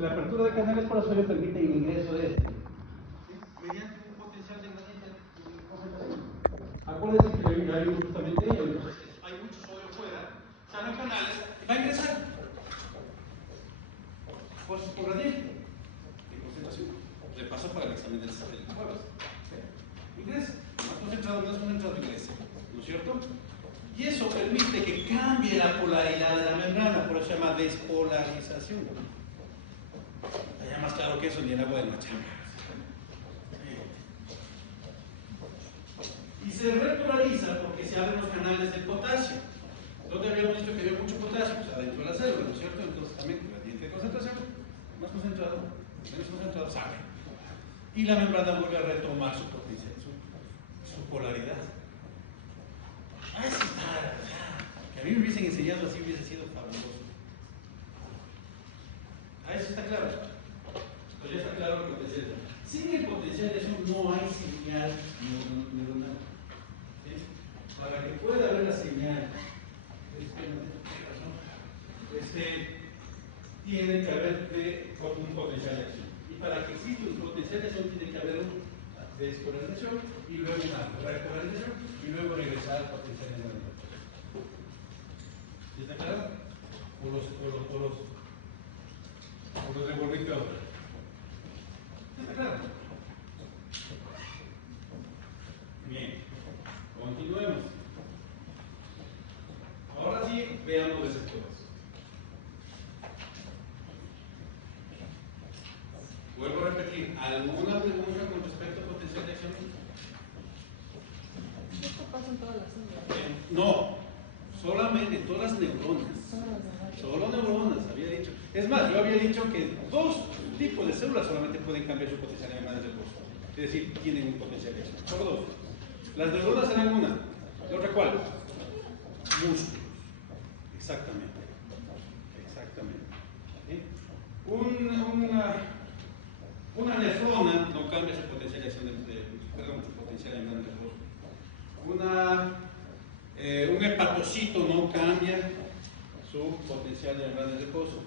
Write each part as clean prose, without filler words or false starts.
porque la apertura de canales por asoyo permite el ingreso de este, mediante un potencial de concentración. Acuérdense que hay justamente hay mucho sodio fuera, o sea, no hay canales, va a ingresar por gradiente de concentración. Repaso para el examen del jueves. Ingresa, más concentrado, menos concentrado, ingresa, ¿no es cierto? Y eso permite que cambie la polaridad de la membrana, por eso se llama despolarización. Ya más claro que eso ni el agua del Machanga. Y se repolariza porque se abren los canales del potasio. Donde habíamos dicho que había mucho potasio, pues adentro de la célula, ¿no es cierto? Entonces también gradiente de concentración, más concentrado, menos concentrado, sale. Y la membrana vuelve a retomar su potencial, su polaridad. Ah, eso está, que a mí me hubiesen enseñado así hubiese sido fabuloso. Ah, eso está claro. Pues ya está claro el potencial. Sin el potencial de eso no hay señal neuronal. ¿Sí? Para que pueda haber la señal, tiene que haber un potencial de acción. Y para que exista un potencial de acción tiene que haber una despolarización y luego una repolarización y luego regresar al potencial de acción. ¿Sí está claro? Por los revolvitos. ¿Sí está claro? Bien, continuemos. Ahora sí, veamos los receptores. Vuelvo a repetir, ¿alguna pregunta con respecto al potencial de acción? ¿Esto pasa en todas las células? No, solamente en todas las neuronas. Solo neuronas, había dicho. Es más, yo había dicho que dos tipos de células solamente pueden cambiar su potencial de membrana de reposo. Es decir, tienen un potencial de acción. Solo dos. Las neuronas serán una. ¿La otra cuál? Músculos. Exactamente. Exactamente. ¿Sí? Una nefrona no cambia su potencial de acción su potencial de membrana de reposo. Un hepatocito no cambia su potencial de membrana de reposo.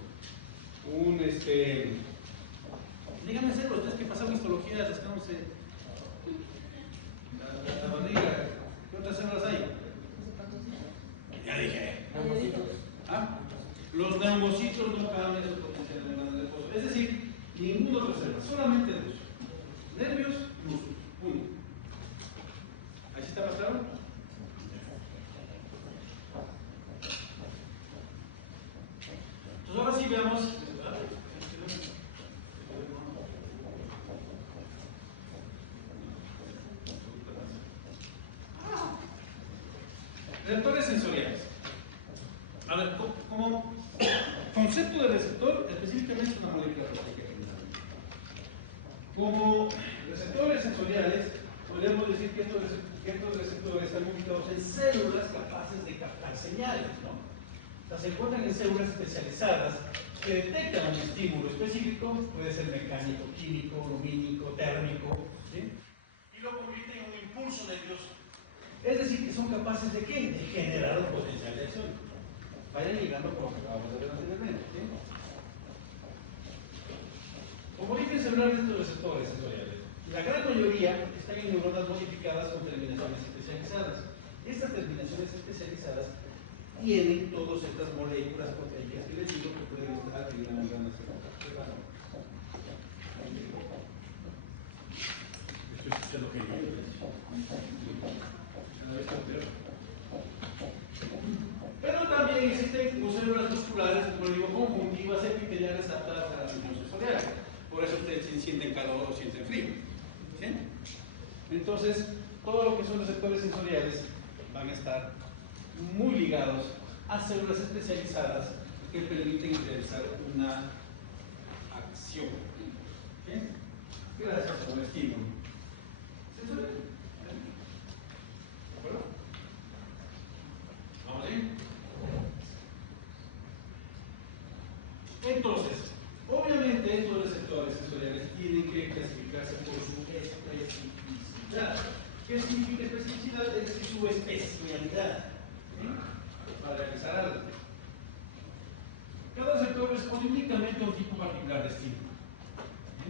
Díganme ser los tres que pasaron histología, rascándose la barriga. ¿Qué otras células hay? Ya dije. ¿Ah? Los neumocitos no cambian su potencial de membrana de reposo. Es decir, ninguna otra célula, solamente dos. Nervios, músculos. Uno. ¿Ahí sí está más claro? Entonces ahora sí veamos. Receptores sensoriales. A ver, como concepto de receptor, específicamente es una molécula proteica. Como receptores sensoriales, podríamos decir que estos receptores están ubicados en células capaces de captar señales, ¿no? O sea, se encuentran en células especializadas que detectan un estímulo específico, puede ser mecánico, químico, lumínico, térmico, ¿sí? Y lo convierten en un impulso nervioso. Es decir, que son capaces de ¿qué? De generar un potencial de acción. Vayan ligando con lo que acabamos de ver anteriormente, ¿sí? Como origen celular de estos receptores sensoriales, la gran mayoría están en neuronas modificadas con terminaciones especializadas. Estas terminaciones especializadas tienen todas estas moléculas proteicas que les digo que pueden estar en la membrana celular. Estoy escuchando que pero también existen células musculares, como digo, conjuntivas epiteliales adaptadas a la función sensorial. Por eso ustedes sienten calor o sienten frío. ¿Sí? Entonces, todo lo que son receptores sensoriales van a estar muy ligados a células especializadas que permiten realizar una acción. ¿Sí? Gracias por el estímulo. ¿Sensorial? ¿De acuerdo? ¿Vamos bien? Entonces, obviamente estos receptores sensoriales tienen que clasificarse por su especificidad. ¿Qué significa especificidad? Es decir, su especialidad, ¿sí? Para realizar algo. Cada receptor responde únicamente a un tipo particular de estímulo. ¿Sí?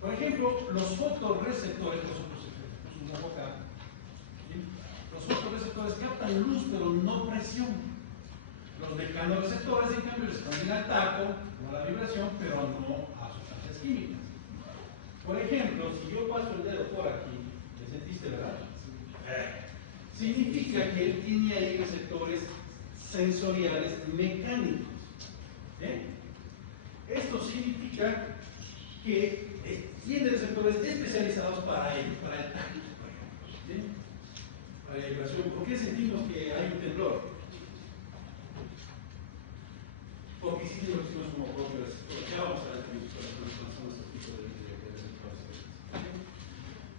Por ejemplo, los fotorreceptores, nosotros usamos acá, ¿sí? Los fotorreceptores captan luz pero no presión. Los mecanoreceptores, en cambio, responden al tacto o a la vibración, pero no a sustancias químicas. Por ejemplo, si yo paso el dedo por aquí, ¿me sentiste, verdad? Significa que él tiene ahí receptores sensoriales mecánicos. Esto significa que tiene receptores especializados para el tacto, por ejemplo, ¿sí? Para la vibración. ¿Por qué sentimos que hay un temblor? Porque sí lo hicimos como propios receptores. Ya vamos a ver cuáles son estos tipos de receptores.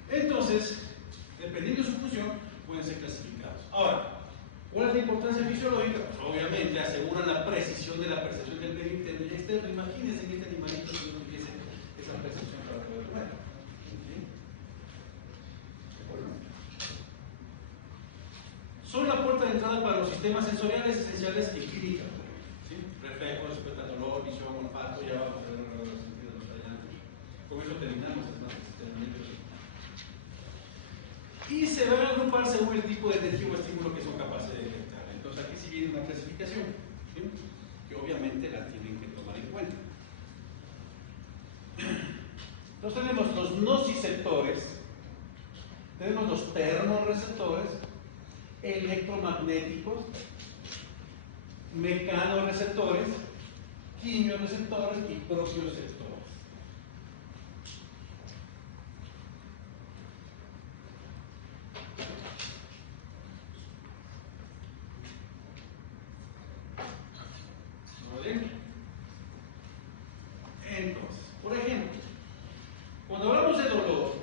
Entonces, dependiendo de su función, pueden ser clasificados. Ahora, ¿cuál es la importancia fisiológica? Pues obviamente aseguran la precisión de la percepción del medio interno y externo. Imagínense que este animalito tuviese esa percepción para poder ver. ¿Sí? ¿De acuerdo? Son la puerta de entrada para los sistemas sensoriales esenciales y clínicos. ¿Sí? Reflejos, espectador, visión, olfato, ya vamos a ver los sentidos más adelante. Con eso terminamos el terminamiento. Y se van a agrupar según el tipo de energía o estímulo que son capaces de detectar. Entonces aquí sí viene una clasificación, ¿sí? Que obviamente la tienen que tomar en cuenta. Entonces tenemos los nociceptores, tenemos los termorreceptores, electromagnéticos, mecanoreceptores, quimioreceptores y propioceptores. ¿Bien? Entonces, por ejemplo, cuando hablamos de dolor,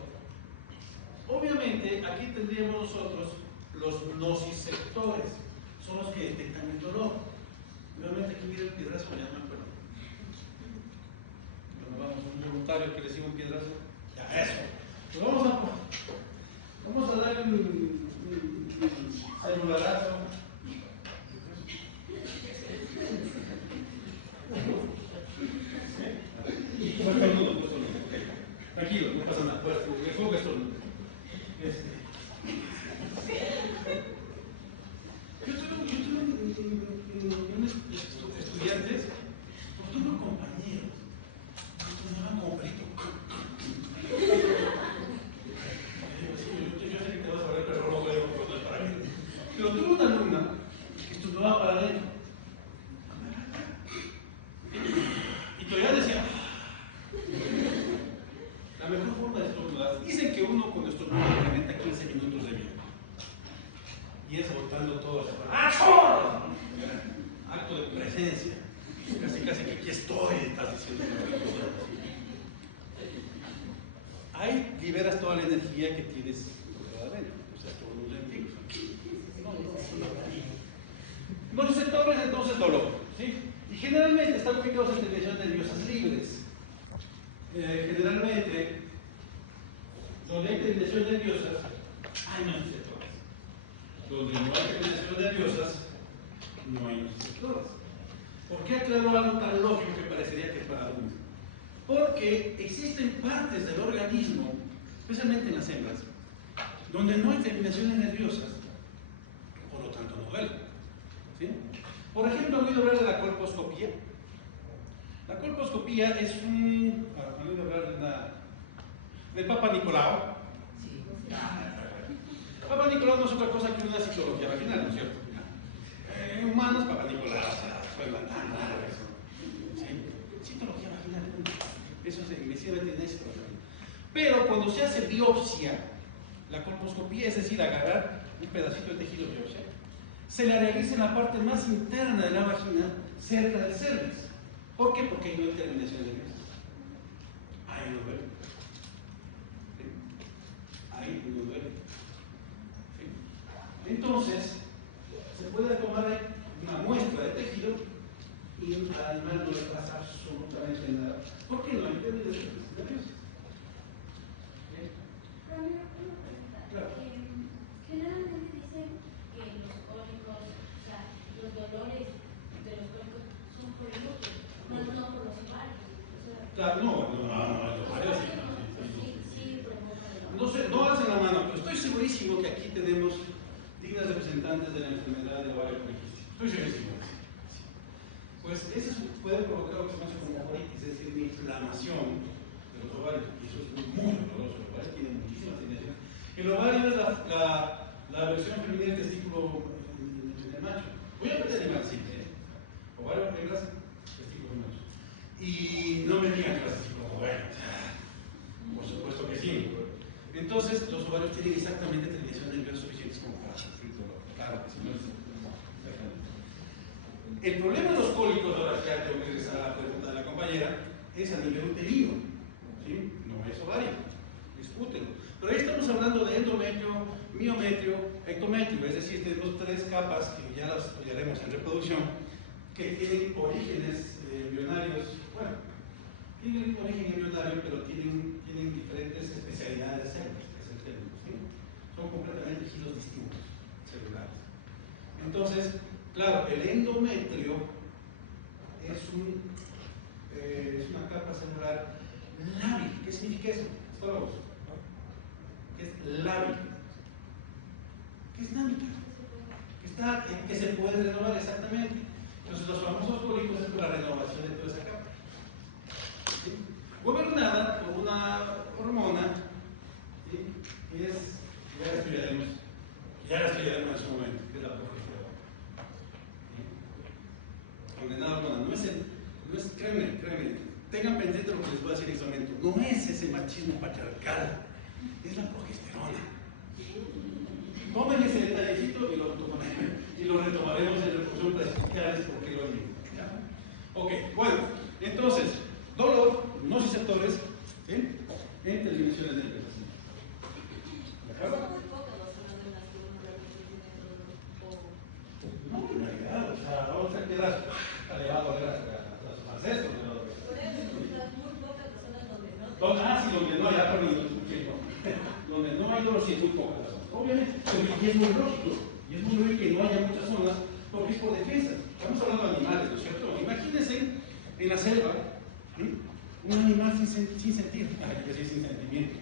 obviamente aquí tendríamos nosotros los nociceptores, son los que detectan el dolor. Obviamente aquí viene el piedrazo, ya no me acuerdo. Cuando vamos a un voluntario que recibe un piedrazo, ya eso. Pues vamos a dar un celularazo. Tranquilo, no pasa nada. Enfoca esto. Yo tuve unos estudiantes, tuve compañeros, me llamaban como perito. Yo sé que te vas a ver, pero no veo cosas para mí. Pero tuve una alumna que estudiaba para adentro. Y todavía decía, la mejor forma de estornudar, dicen que uno cuando estornuda incrementa 15 minutos de vida. Y es botando todo hacia afuera. Acto de presencia. Casi que aquí estoy, estás diciendo. Ahí liberas toda la energía que tienes adentro. O sea, todos los lentidos. Los receptores entonces dolor. ¿Sí? Y generalmente están ubicados en terminaciones nerviosas libres. Generalmente, donde hay terminaciones nerviosas, hay nociceptores. Donde no hay terminaciones nerviosas, no hay nociceptores. ¿Por qué aclaro algo tan lógico que parecería que es para uno? Porque existen partes del organismo, especialmente en las hembras, donde no hay terminaciones nerviosas, por lo tanto no duele. ¿Sí? Por ejemplo, ¿han oído hablar de la colposcopía? La colposcopía es un... ¿Han oído hablar del Papa Nicolau? Sí. Papa Nicolau no es otra cosa que una citología vaginal, ¿no es cierto? Humanos, Papa Nicolau, o sea, suena tan raro eso. ¿Sí? Citología vaginal, eso es medicina veterinaria. Pero cuando se hace biopsia, la colposcopía, es decir, agarrar un pedacito de tejido de biopsia, se la realiza en la parte más interna de la vagina, cerca del cervix. ¿Por qué? Porque no hay terminaciones nerviosas. Ahí no duele. ¿Sí? Ahí no duele. ¿Sí? Entonces, se puede tomar una muestra de tejido y al animal no le pasa absolutamente nada. ¿Por qué no hay terminaciones nerviosas? Claro. Generalmente dicen que los cólicos, o sea, los dolores de los cólicos son por el Claro, los ovarios sí. No sé, no hacen la mano, pero estoy segurísimo que aquí tenemos dignas representantes de la enfermedad de ovario poliquístico. Estoy segurísimo. Pues eso puede provocar lo que se conoce como ovaritis, es decir, una inflamación de los ovarios, y eso es muy doloroso. El ovario tiene muchísimas terminaciones. El ovario es la versión femenina del testículo en el macho. Voy a meter animal, sí, ovario, hembras, testículo macho. Y no me digan que las testículos ovarios. Por supuesto que sí. Entonces, los ovarios tienen exactamente terminaciones nerviosas suficientes como para sufrir dolor. Claro que sí, no es. El problema de los cólicos, ahora ya tengo que regresar a la pregunta de la compañera, es a nivel uterino, ¿sí? No es ovario, es útero. Pero ahí estamos hablando de endometrio, miometrio, ectometrio, es decir, tenemos tres capas que ya las estudiaremos en reproducción, que tienen orígenes embrionarios, bueno, tienen origen embrionario, pero tienen diferentes especialidades célulares, que es el término, ¿sí? Son completamente giros distintos, celulares. Entonces, claro, el endometrio es una capa celular lábil. ¿Qué significa eso? Histólogos. ¿Qué es lábil? ¿Qué es dinámica? Que se puede renovar exactamente. Entonces, los famosos cólicos es por la renovación de toda esa capa. ¿Sí? Gobernada por una hormona, ¿sí? Ya la estudiaremos en su momento, que es la progesterona. Ordenada hormona, no es, créanme, tengan pendiente lo que les voy a decir en este momento, no es ese machismo patriarcal, es la progesterona. Tomen ese detallecito y lo retomaremos en reproducción para explicarles por qué lo digo. Ok, bueno, entonces, dolor, no receptores, ¿sí? En terminaciones nerviosas. ¿De acuerdo? No, en realidad, o sea, vamos a quedar elevado a las esto, donde no hay, donde no hay dolor, sí es muy poca la zona. Obviamente, y es muy lógico que no haya muchas zonas, porque es por defensa. Estamos hablando de animales, ¿no es cierto? Imagínense en la selva, un animal sin sentir, sin sentimiento,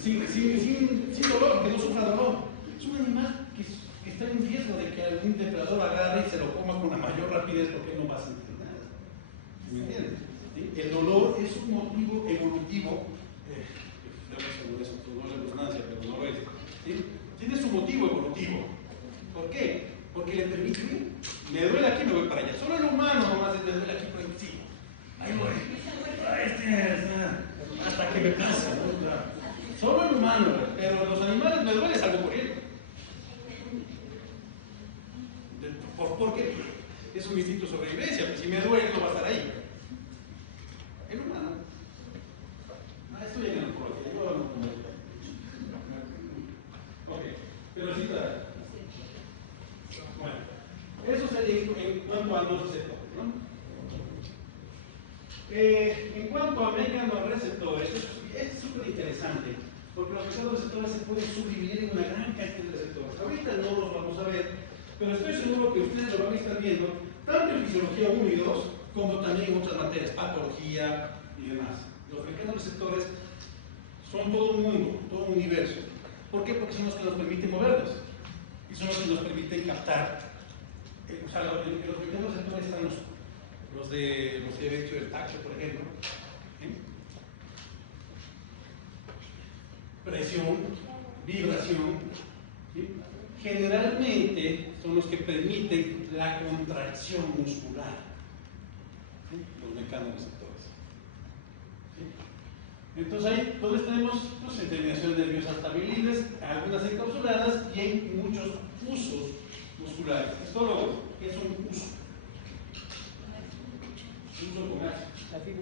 sin dolor, que no sufra dolor. Es un animal que está en riesgo de que algún depredador agarre y se lo coma con la mayor rapidez porque no va a sentir nada. ¿Me entiendes? ¿Sí? El dolor es un motivo evolutivo, no es redundancia, pero no lo es. ¿Sí? Tiene su motivo evolutivo. ¿Por qué? Porque le permite, me duele aquí, me voy para allá. Solo el humano nomás me duele aquí por encima. Ahí voy. Hasta que me pasa, ¿no? Solo el humano, pero los animales me duele, salgo corriendo. ¿Por qué? Es un instinto de sobrevivencia, pues si me duele no va a estar ahí. El humano. Esto ya en la antropología, yo no como. Ok, pero sí está. Bueno, eso sería en cuanto a los receptores, ¿no? En cuanto a mecanorreceptores, es súper interesante, porque los mecanorreceptores se pueden subdividir en una gran cantidad de receptores. Ahorita no los vamos a ver, pero estoy seguro que ustedes lo van a estar viendo, tanto en fisiología 1 y 2, como también en otras materias, patología y demás. Los mecanorreceptores son todo un mundo, todo un universo. ¿Por qué? Porque son los que nos permiten movernos y son los que nos permiten captar. O sea, los mecanorreceptores están los de hecho del tacto, por ejemplo. ¿Sí? Presión, vibración. ¿Sí? Generalmente son los que permiten la contracción muscular. ¿Sí? Los mecanorreceptores. ¿Sí? Entonces ahí, ¿dónde tenemos? Pues en terminaciones nerviosas estabilibles, algunas encapsuladas y en muchos usos musculares. Esto es un uso.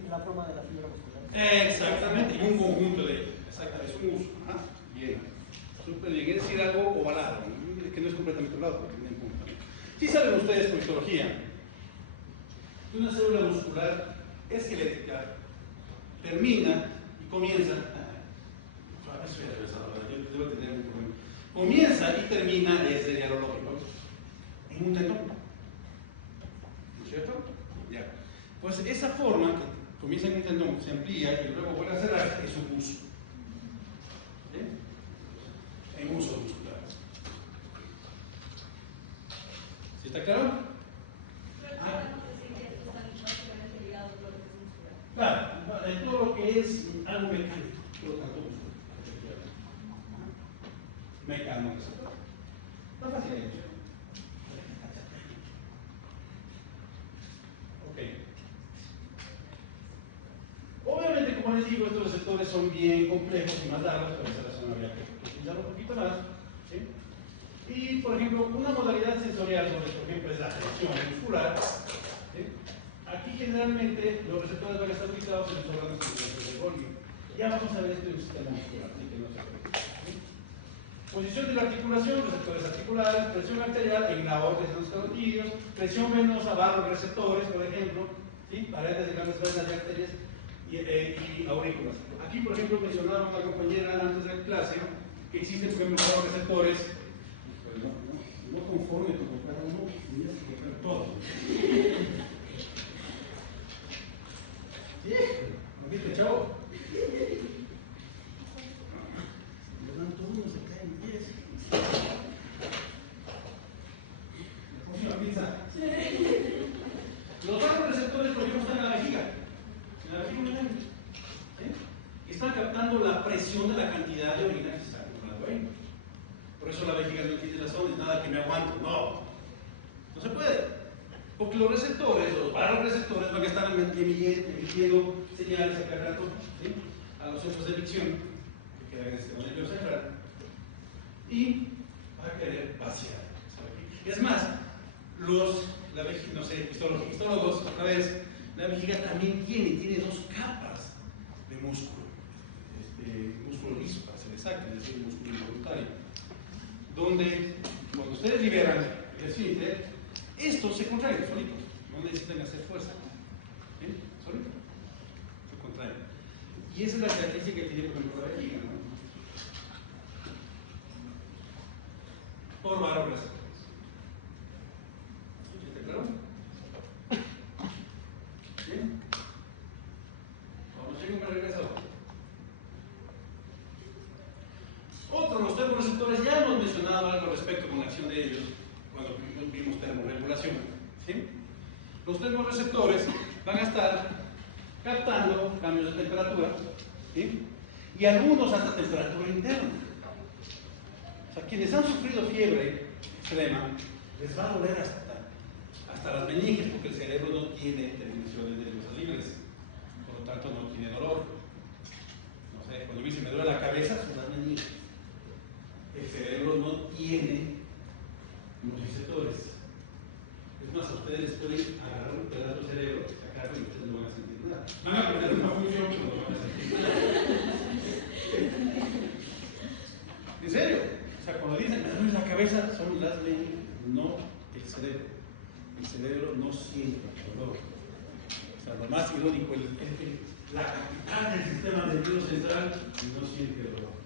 La forma de la fibra muscular. Exactamente, y un conjunto de ellos. Exactamente, es un uso. ¿Ah? Bien. Súper bien. Es decir, algo ovalado, que no es completamente ovalado, porque tiene punto. Sí saben ustedes por histología que una célula muscular esquelética termina y comienza. Eso ya debe saber, yo debo tener un problema. Comienza y termina desde el neurológico en un tendón. ¿No es cierto? Ya. Pues esa forma comienza en un tendón, se amplía y luego vuelve a cerrar, es un uso. En usos musculares. ¿Sí está claro? Claro, en todo lo que es algo mecánico, por lo tanto, mecánico. No fácil de hecho. Ok. Obviamente, como les digo, estos receptores son bien complejos y más largos, por esa razón habría que utilizarlo un poquito más. ¿Sí? Y, por ejemplo, una modalidad sensorial, por ejemplo, es la tensión muscular. ¿Sí? Aquí generalmente los receptores van a estar ubicados en los órganos del Golgi. Ya vamos a ver esto en un sistema muscular, así que no se preocupen. ¿Sí? Posición de la articulación, receptores articulares, presión arterial en la orden de los carotídeos, presión venosa, receptores, por ejemplo, ¿sí? Paredes de grandes venas y arterias y aurículas. Aquí, por ejemplo, mencionaba una compañera antes de clase que existen, por ejemplo, receptores. No conforme con cada uno, tienes que tocar todo. ¿Sí? ¿No viste, chavo? Levanto uno, se caen 10. La próxima pizza. Los receptores, por ejemplo, están en la vejiga. En la vejiga, ¿sí? Están captando la presión de la cantidad de orina que se está acumulando ahí. Por eso la vejiga no tiene razones, nada que me aguanto. No. No se puede. Porque los receptores, los receptores van a estar emitiendo señales a cada rato, ¿sí? A los centros de emisión que quedan en el sistema nervioso central y va a querer vaciar. Es más, la vejiga, no sé, histólogos, otra vez, la vejiga también tiene dos capas de músculo. Músculo liso para ser exacto, es decir, músculo involuntario. Donde cuando ustedes liberan el esfínter, estos se contraen solitos, no necesitan hacer fuerza. ¿Sí? Solitos. Se contraen. Y esa es la característica que tiene, por ejemplo, la vejiga, ¿no? Por receptores. ¿Está claro? ¿Bien? Cuando llegue me regreso. Los termorreceptores, ya hemos mencionado algo al respecto con la acción de ellos cuando vimos termorregulación. ¿Sí? Los termorreceptores van a estar captando cambios de temperatura, ¿sí? Y algunos hasta temperatura interna. O sea, quienes han sufrido fiebre extrema, les va a doler hasta las meninges, porque el cerebro no tiene terminaciones nerviosas libres, por lo tanto no tiene dolor. No sé, cuando dice me duele la cabeza, son las meninges. El cerebro no tiene unos receptores. Es más, a ustedes les pueden agarrar un pedazo del cerebro, sacarlo y ustedes no van a sentir nada. Van a perder una función, pero no van a sentir nada. ¿En serio? O sea, cuando dicen me duele la cabeza, son las meninges, no el cerebro. El cerebro no siente dolor. O sea, lo más irónico, la capital del sistema nervioso central no siente dolor.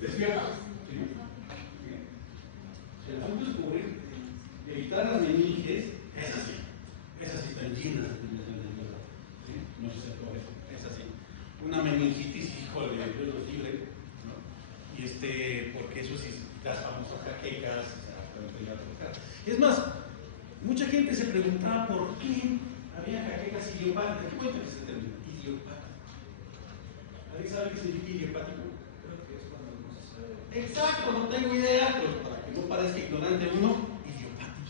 ¿Despierta? Sí. El asunto es cubrir, evitar las meninges, esas sí están llenas de terminaciones nerviosas. ¿Sí? No se aceptó eso, es así. Una meningitis, híjole, Dios los libre, ¿no? Y porque eso sí, las famosas jaquecas, es más, mucha gente se preguntaba por qué había jaquecas idiopáticas. ¿Qué cuenta que se termina? Idiopático. ¿Alguien sabe qué significa idiopático? Exacto, no tengo idea, pero para que no parezca ignorante uno, idiopático.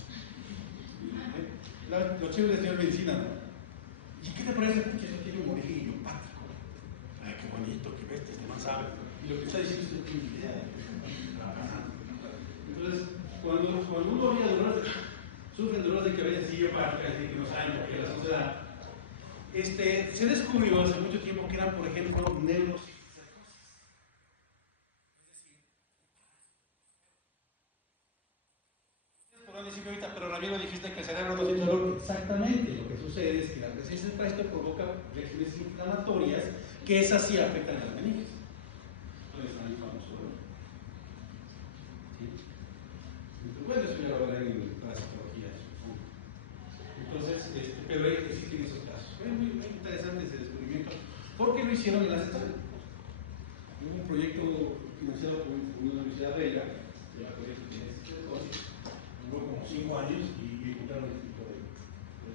Los chicos de señor medicina, ¿no? ¿Y qué te parece? Porque eso tiene un origen idiopático. Ay, qué bonito, qué bestia, este man sabe. Y lo que está diciendo es que no tiene idea de lo que está pasando. Entonces, cuando uno sufre dolores de cabeza idiopática, es decir, que no saben por qué la sociedad, se descubrió hace mucho tiempo que eran, por ejemplo, neuropsiquiatría. Pero Ramiro dijiste que el cerebro no tiene dolor. Exactamente, lo que sucede es que la presencia del esto provoca reacciones inflamatorias que esas sí afectan a las meninges. Entonces están inflamados dolor. ¿Sí? Bueno, eso ya lo hablaré en la psicología. lo hicieron en la central. Hubo un proyecto financiado por una universidad belga, que era proyecto que duró como 5 años y ejecutaron este tipo de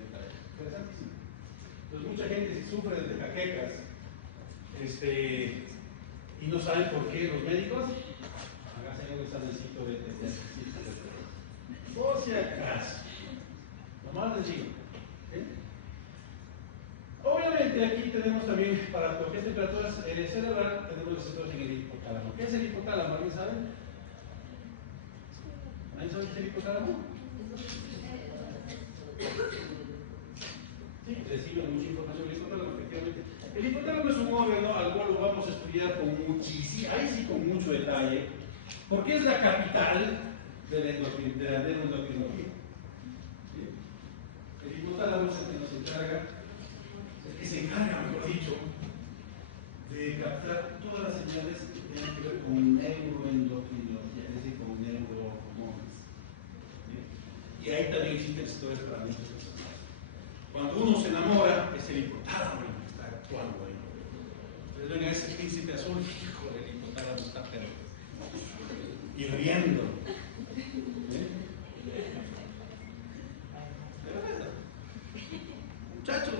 detalles. Interesantísimo. Entonces, mucha gente sufre de jaquecas y no saben por qué los médicos. Háganse un examencito de por si acaso. Nomás les digo. Obviamente aquí tenemos también, para lo que es temperaturas cerebral, tenemos receptores en el hipotálamo. ¿Qué es el hipotálamo? ¿Alguien sabe? ¿Alguien sabe qué es el hipotálamo? Sí, recibe mucha información del hipotálamo, efectivamente. El hipotálamo es un órgano al cual lo vamos a estudiar con muchísimo, ahí sí con mucho detalle, porque es la capital de la endocrinología. ¿Sí? El hipotálamo es el que nos encarga, se encarga, mejor dicho, de captar todas las señales que tienen que ver con neuroendocrinología, es decir, con neurohormonas. ¿Sí? Y ahí también existen receptores para muchas personas. Cuando uno se enamora, es el hipotálamo el que está actuando ahí. Entonces ven a ese príncipe azul, hijo del hipotálamo está pero hirviendo. ¿De verdad? Muchachos,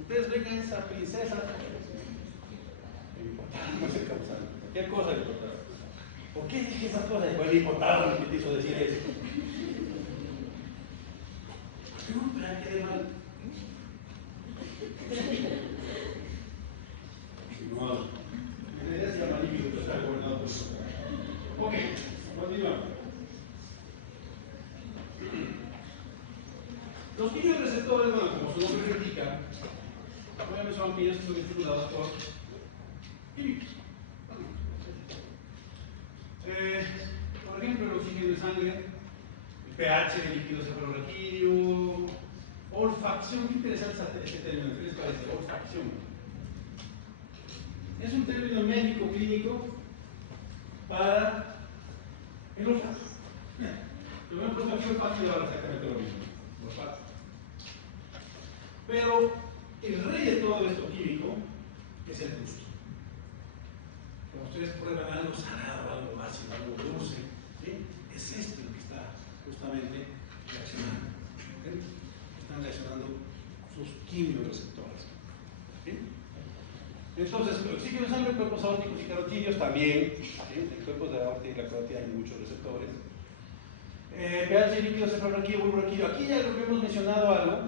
ustedes ven a esa princesa. El hipotálamo es el causante. ¿Qué cosa el hipotálamo? ¿Por qué dije esas cosas? Fue el hipotálamo el que te hizo decir eso. No, pero ¿qué de mal? No, en realidad se llama líquido, pero está gobernado por eso. Ok, continuamos. Los quimioreceptores, bueno, como su nombre lo indica, obviamente son aquellos que son estimulados por químicos. Por ejemplo, el oxígeno de sangre, el pH del líquido cefalorraquídeo, olfacción. Qué interesante este término, ¿qué les parece? Olfacción. Es un término médico clínico para el olfato. Yo me he puesto aquí olfato y ahora exactamente lo mismo. Olfato. Pero el rey de todo esto químico es el gusto. Cuando ustedes prueban algo salado, algo ácido, algo dulce, ¿sí? Es esto el que está justamente reaccionando. ¿Sí? Están reaccionando sus quimioreceptores. ¿Sí? Entonces, el oxígeno de sangre, cuerpos aórticos y carotídeos también. ¿Sí? En cuerpos de la aorta y la carótida hay muchos receptores. pH líquido cefalorraquídeo, bulborraquídeo. Aquí ya lo que hemos mencionado algo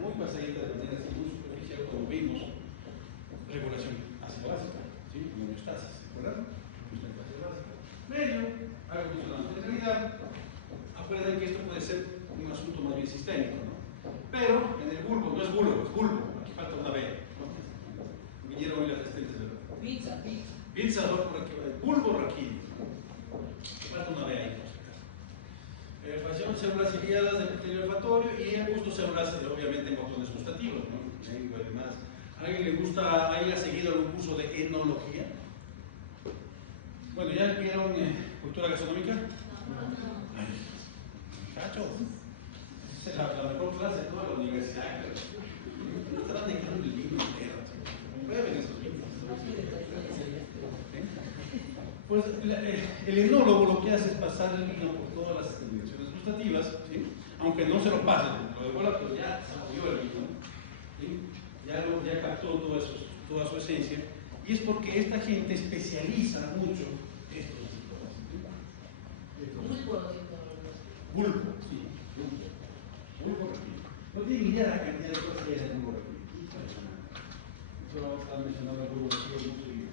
muy pasadita de manera así, muy superficial, como vimos, regulación ácido-básica, ¿sí? Homeostasis, ¿verdad? Homeostasis básica. Medio, algo funcionante. En realidad, acuérdense que esto puede ser un asunto más bien sistémico, ¿no? Pero en el bulbo, no es bulbo, es bulbo. Aquí falta una B. Vinieron hoy las asistentes, ¿verdad? Pizza, no, por aquí, bulborraquídeo. Falta una B ahí, por si acaso. Facción, células ciliadas del epitelio olfatorio y el gusto celular, obviamente, en botones gustativos, ¿no? Además, ¿alguien le gusta, alguien ha seguido algún curso de enología? Bueno, ¿ya vieron cultura gastronómica? Ay, muchachos, esa es la mejor clase de toda la universidad. No estarán dejando el vino entero. Prueben esos vinos. Pues el enólogo lo que hace es pasar el vino por todas las terminaciones gustativas, ¿sí? Aunque no se lo pasen, lo devuelva, pero ya saboreó el vino, ¿sí? Ya captó toda su esencia, y es porque esta gente especializa mucho estos tipos. Bulbo, sí, bulbo repito. No tienen idea de la cantidad de cosas que hay en el bulbo repito. Solo han mencionado el bulbo repito mucho bien.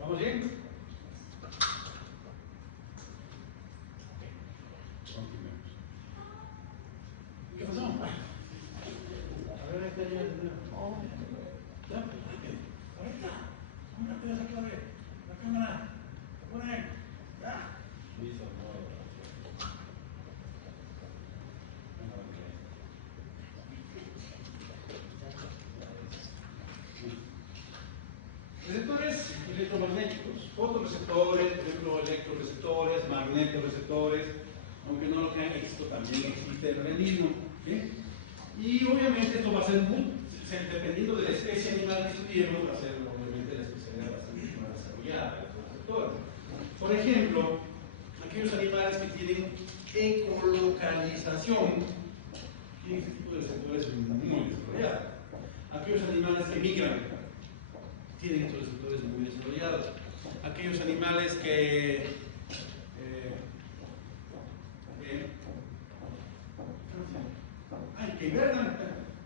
¿Vamos bien? Continuemos. ¿Qué pasó? A ver, está ya. ¿Ya? Ahorita. ¿Cómo rápido esa clave? La cámara. Por ahí. Ya. Listo. Receptores electromagnéticos, fotorreceptores, por ejemplo, electroreceptores, magnetorreceptores, aunque no lo crean, esto también existe en el organismo. ¿Sí? Y obviamente esto va a ser muy, dependiendo de la especie animal que estudiemos, va a ser obviamente la especialidad bastante más desarrollada de todo el sector. Por ejemplo, aquellos animales que tienen ecolocalización, tienen este tipo de sectores muy desarrollados. Aquellos animales que migran, tienen estos sectores muy desarrollados. Aquellos animales que hibernan,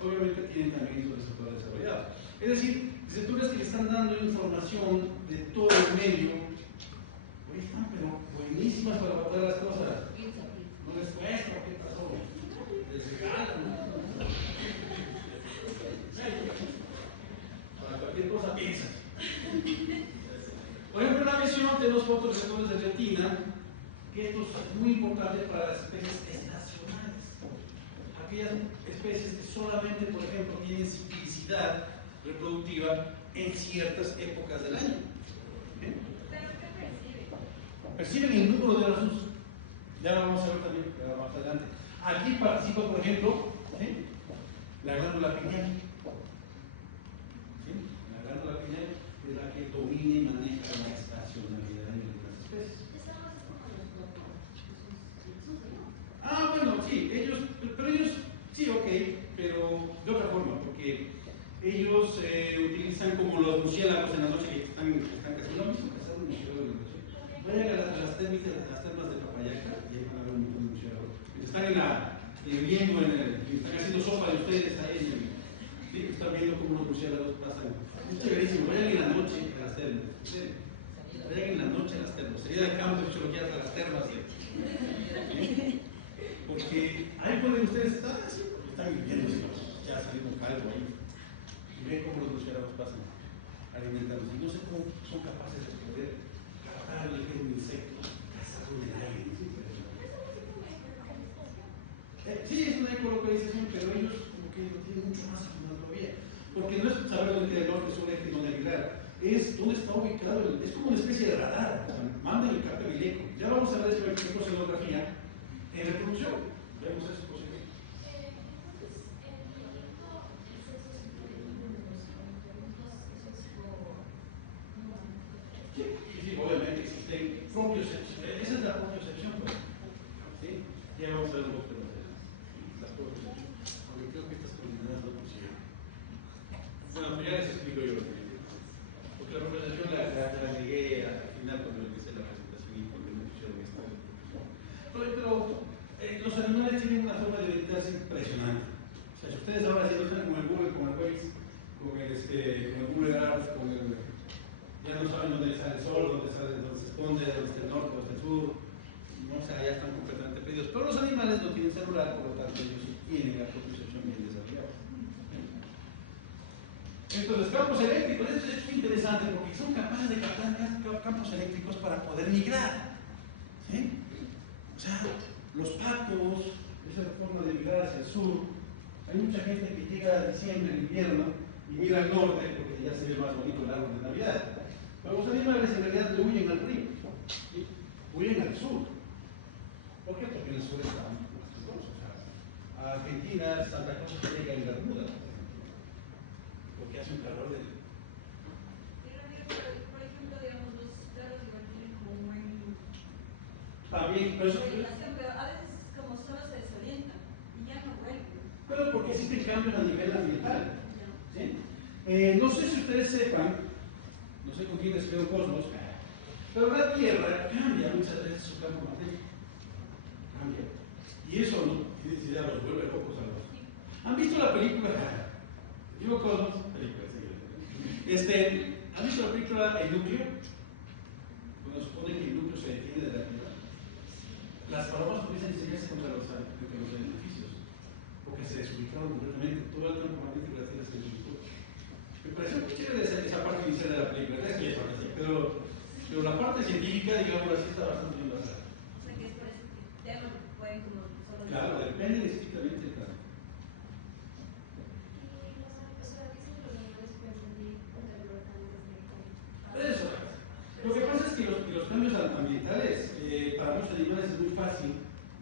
obviamente tienen también estos sectores desarrollados. Es decir, sectores que le están dando información de todo el medio, hoy están pero buenísimas para abordar las cosas. No les cuesta, ¿qué pasó? Les regalan. Para cualquier cosa piensas. Por ejemplo, en la visión tenemos pocos receptores de retina, que esto es muy importante para las especies estacionales. Aquellas especies que solamente, por ejemplo, tienen ciclicidad reproductiva en ciertas épocas del año. ¿Eh? ¿Pero qué percibe? Perciben el número de las luces. Ya lo vamos a ver también más adelante. Aquí participa, por ejemplo, ¿sí?, la glándula pineal. ¿Sí? La glándula pineal es la que domina y maneja la estacionalidad de las especies. Estamos como los locos, ¿no? Ah, bueno, sí, pero ellos, sí, ok, pero de otra forma, porque ellos utilizan como los murciélagos en la noche que están cazando. ¿No han visto cazar un murciélago en la noche? Vayan a las termas de Papayaca y ahí van a ver un montón de murciélagos. Están hirviendo, están haciendo sopa de ustedes ahí, ¿sí? Están viendo cómo los murciélagos pasan. Es chéverísimo, vayan en la noche a las termas. ¿Sí? Vayan en la noche a las termas. Sería de campo, yo lo quiero hasta las termas. ¿Sí? Porque ahí pueden ustedes estar así, están viviendo, ya salimos caldo ahí. Y ven cómo los murciélagos pasan alimentándose. Y no sé cómo son capaces de poder captar el que es un insecto, cazarlo en el aire. Sí, es una ecolocalización, pero ellos como que lo tienen mucho más afinado todavía. Porque no es saber dónde queda el norte, sur, este, dónde migrar. Es dónde está ubicado, es como una especie de radar. O sea, manda y capta el eco. Ya vamos a ver eso en oceanografía. En reproducción, vemos eso posible. Sí, obviamente existen propiocepción. Esa es la propiocepción, pues. ¿Sí? Ya vamos a ver un poco de la propiocepción. Aunque creo que estas coordenadas no pusieron. Bueno, pues ya les explico yo lo que digo. Porque la propiocepción la llegué al final cuando empecé la presentación y cuando me pusieron esta. Pero los animales tienen una forma de orientarse impresionante. O sea, si ustedes ahora ya no están con el Google, con el Waze, con el Google Earth, ya no saben dónde sale el sol, dónde se esconde, dónde está el norte, dónde está el sur. No, o sea, ya están completamente perdidos. Pero los animales no tienen celular, por lo tanto ellos sí tienen la propiocepción bien desarrollada. Entonces, campos eléctricos, esto es interesante porque son capaces de captar campos eléctricos para poder migrar. ¿Sí? O sea, los patos, esa forma de migrar hacia el sur. Hay mucha gente que llega a diciembre, en invierno, y mira al norte porque ya se ve más bonito el árbol de Navidad. Pero los animales en realidad le huyen al río, ¿sí? Huyen al sur. ¿Por qué? Porque en el sur está más frescoso. O sea, a Argentina, Santa Cruz llega en Bermuda, porque hace un calor de... Por ejemplo, digamos, los perros igual tienen como un buen... También, pero eso... Pero a veces como solo se desorientan y ya no vuelven. Pero porque existen cambios a nivel ambiental. ¿Sí? No sé si ustedes sepan, no sé con quién estudió Cosmos, pero la Tierra cambia muchas veces su campo magnético. Cambia. Y eso no tiene idea, los vuelve locos a los. ¿Han visto la película? Digo Cosmos, película, sí. ¿Han visto la película El Núcleo? Cuando supone que el núcleo se detiene de la Tierra. Las palomas comienzan a enseñarse contra los edificios, porque se desubicaron completamente, todo el campo magnético de la Tierra se desubicó. Me pareció muy chévere esa parte inicial de la película, es que es fantasía, pero la parte científica, digamos así, está bastante bien basada. O sea que es por eso que ya no pueden como solo... Claro, depende estrictamente del caso. Eso. Lo que pasa es que los cambios ambientales, para muchos animales es muy fácil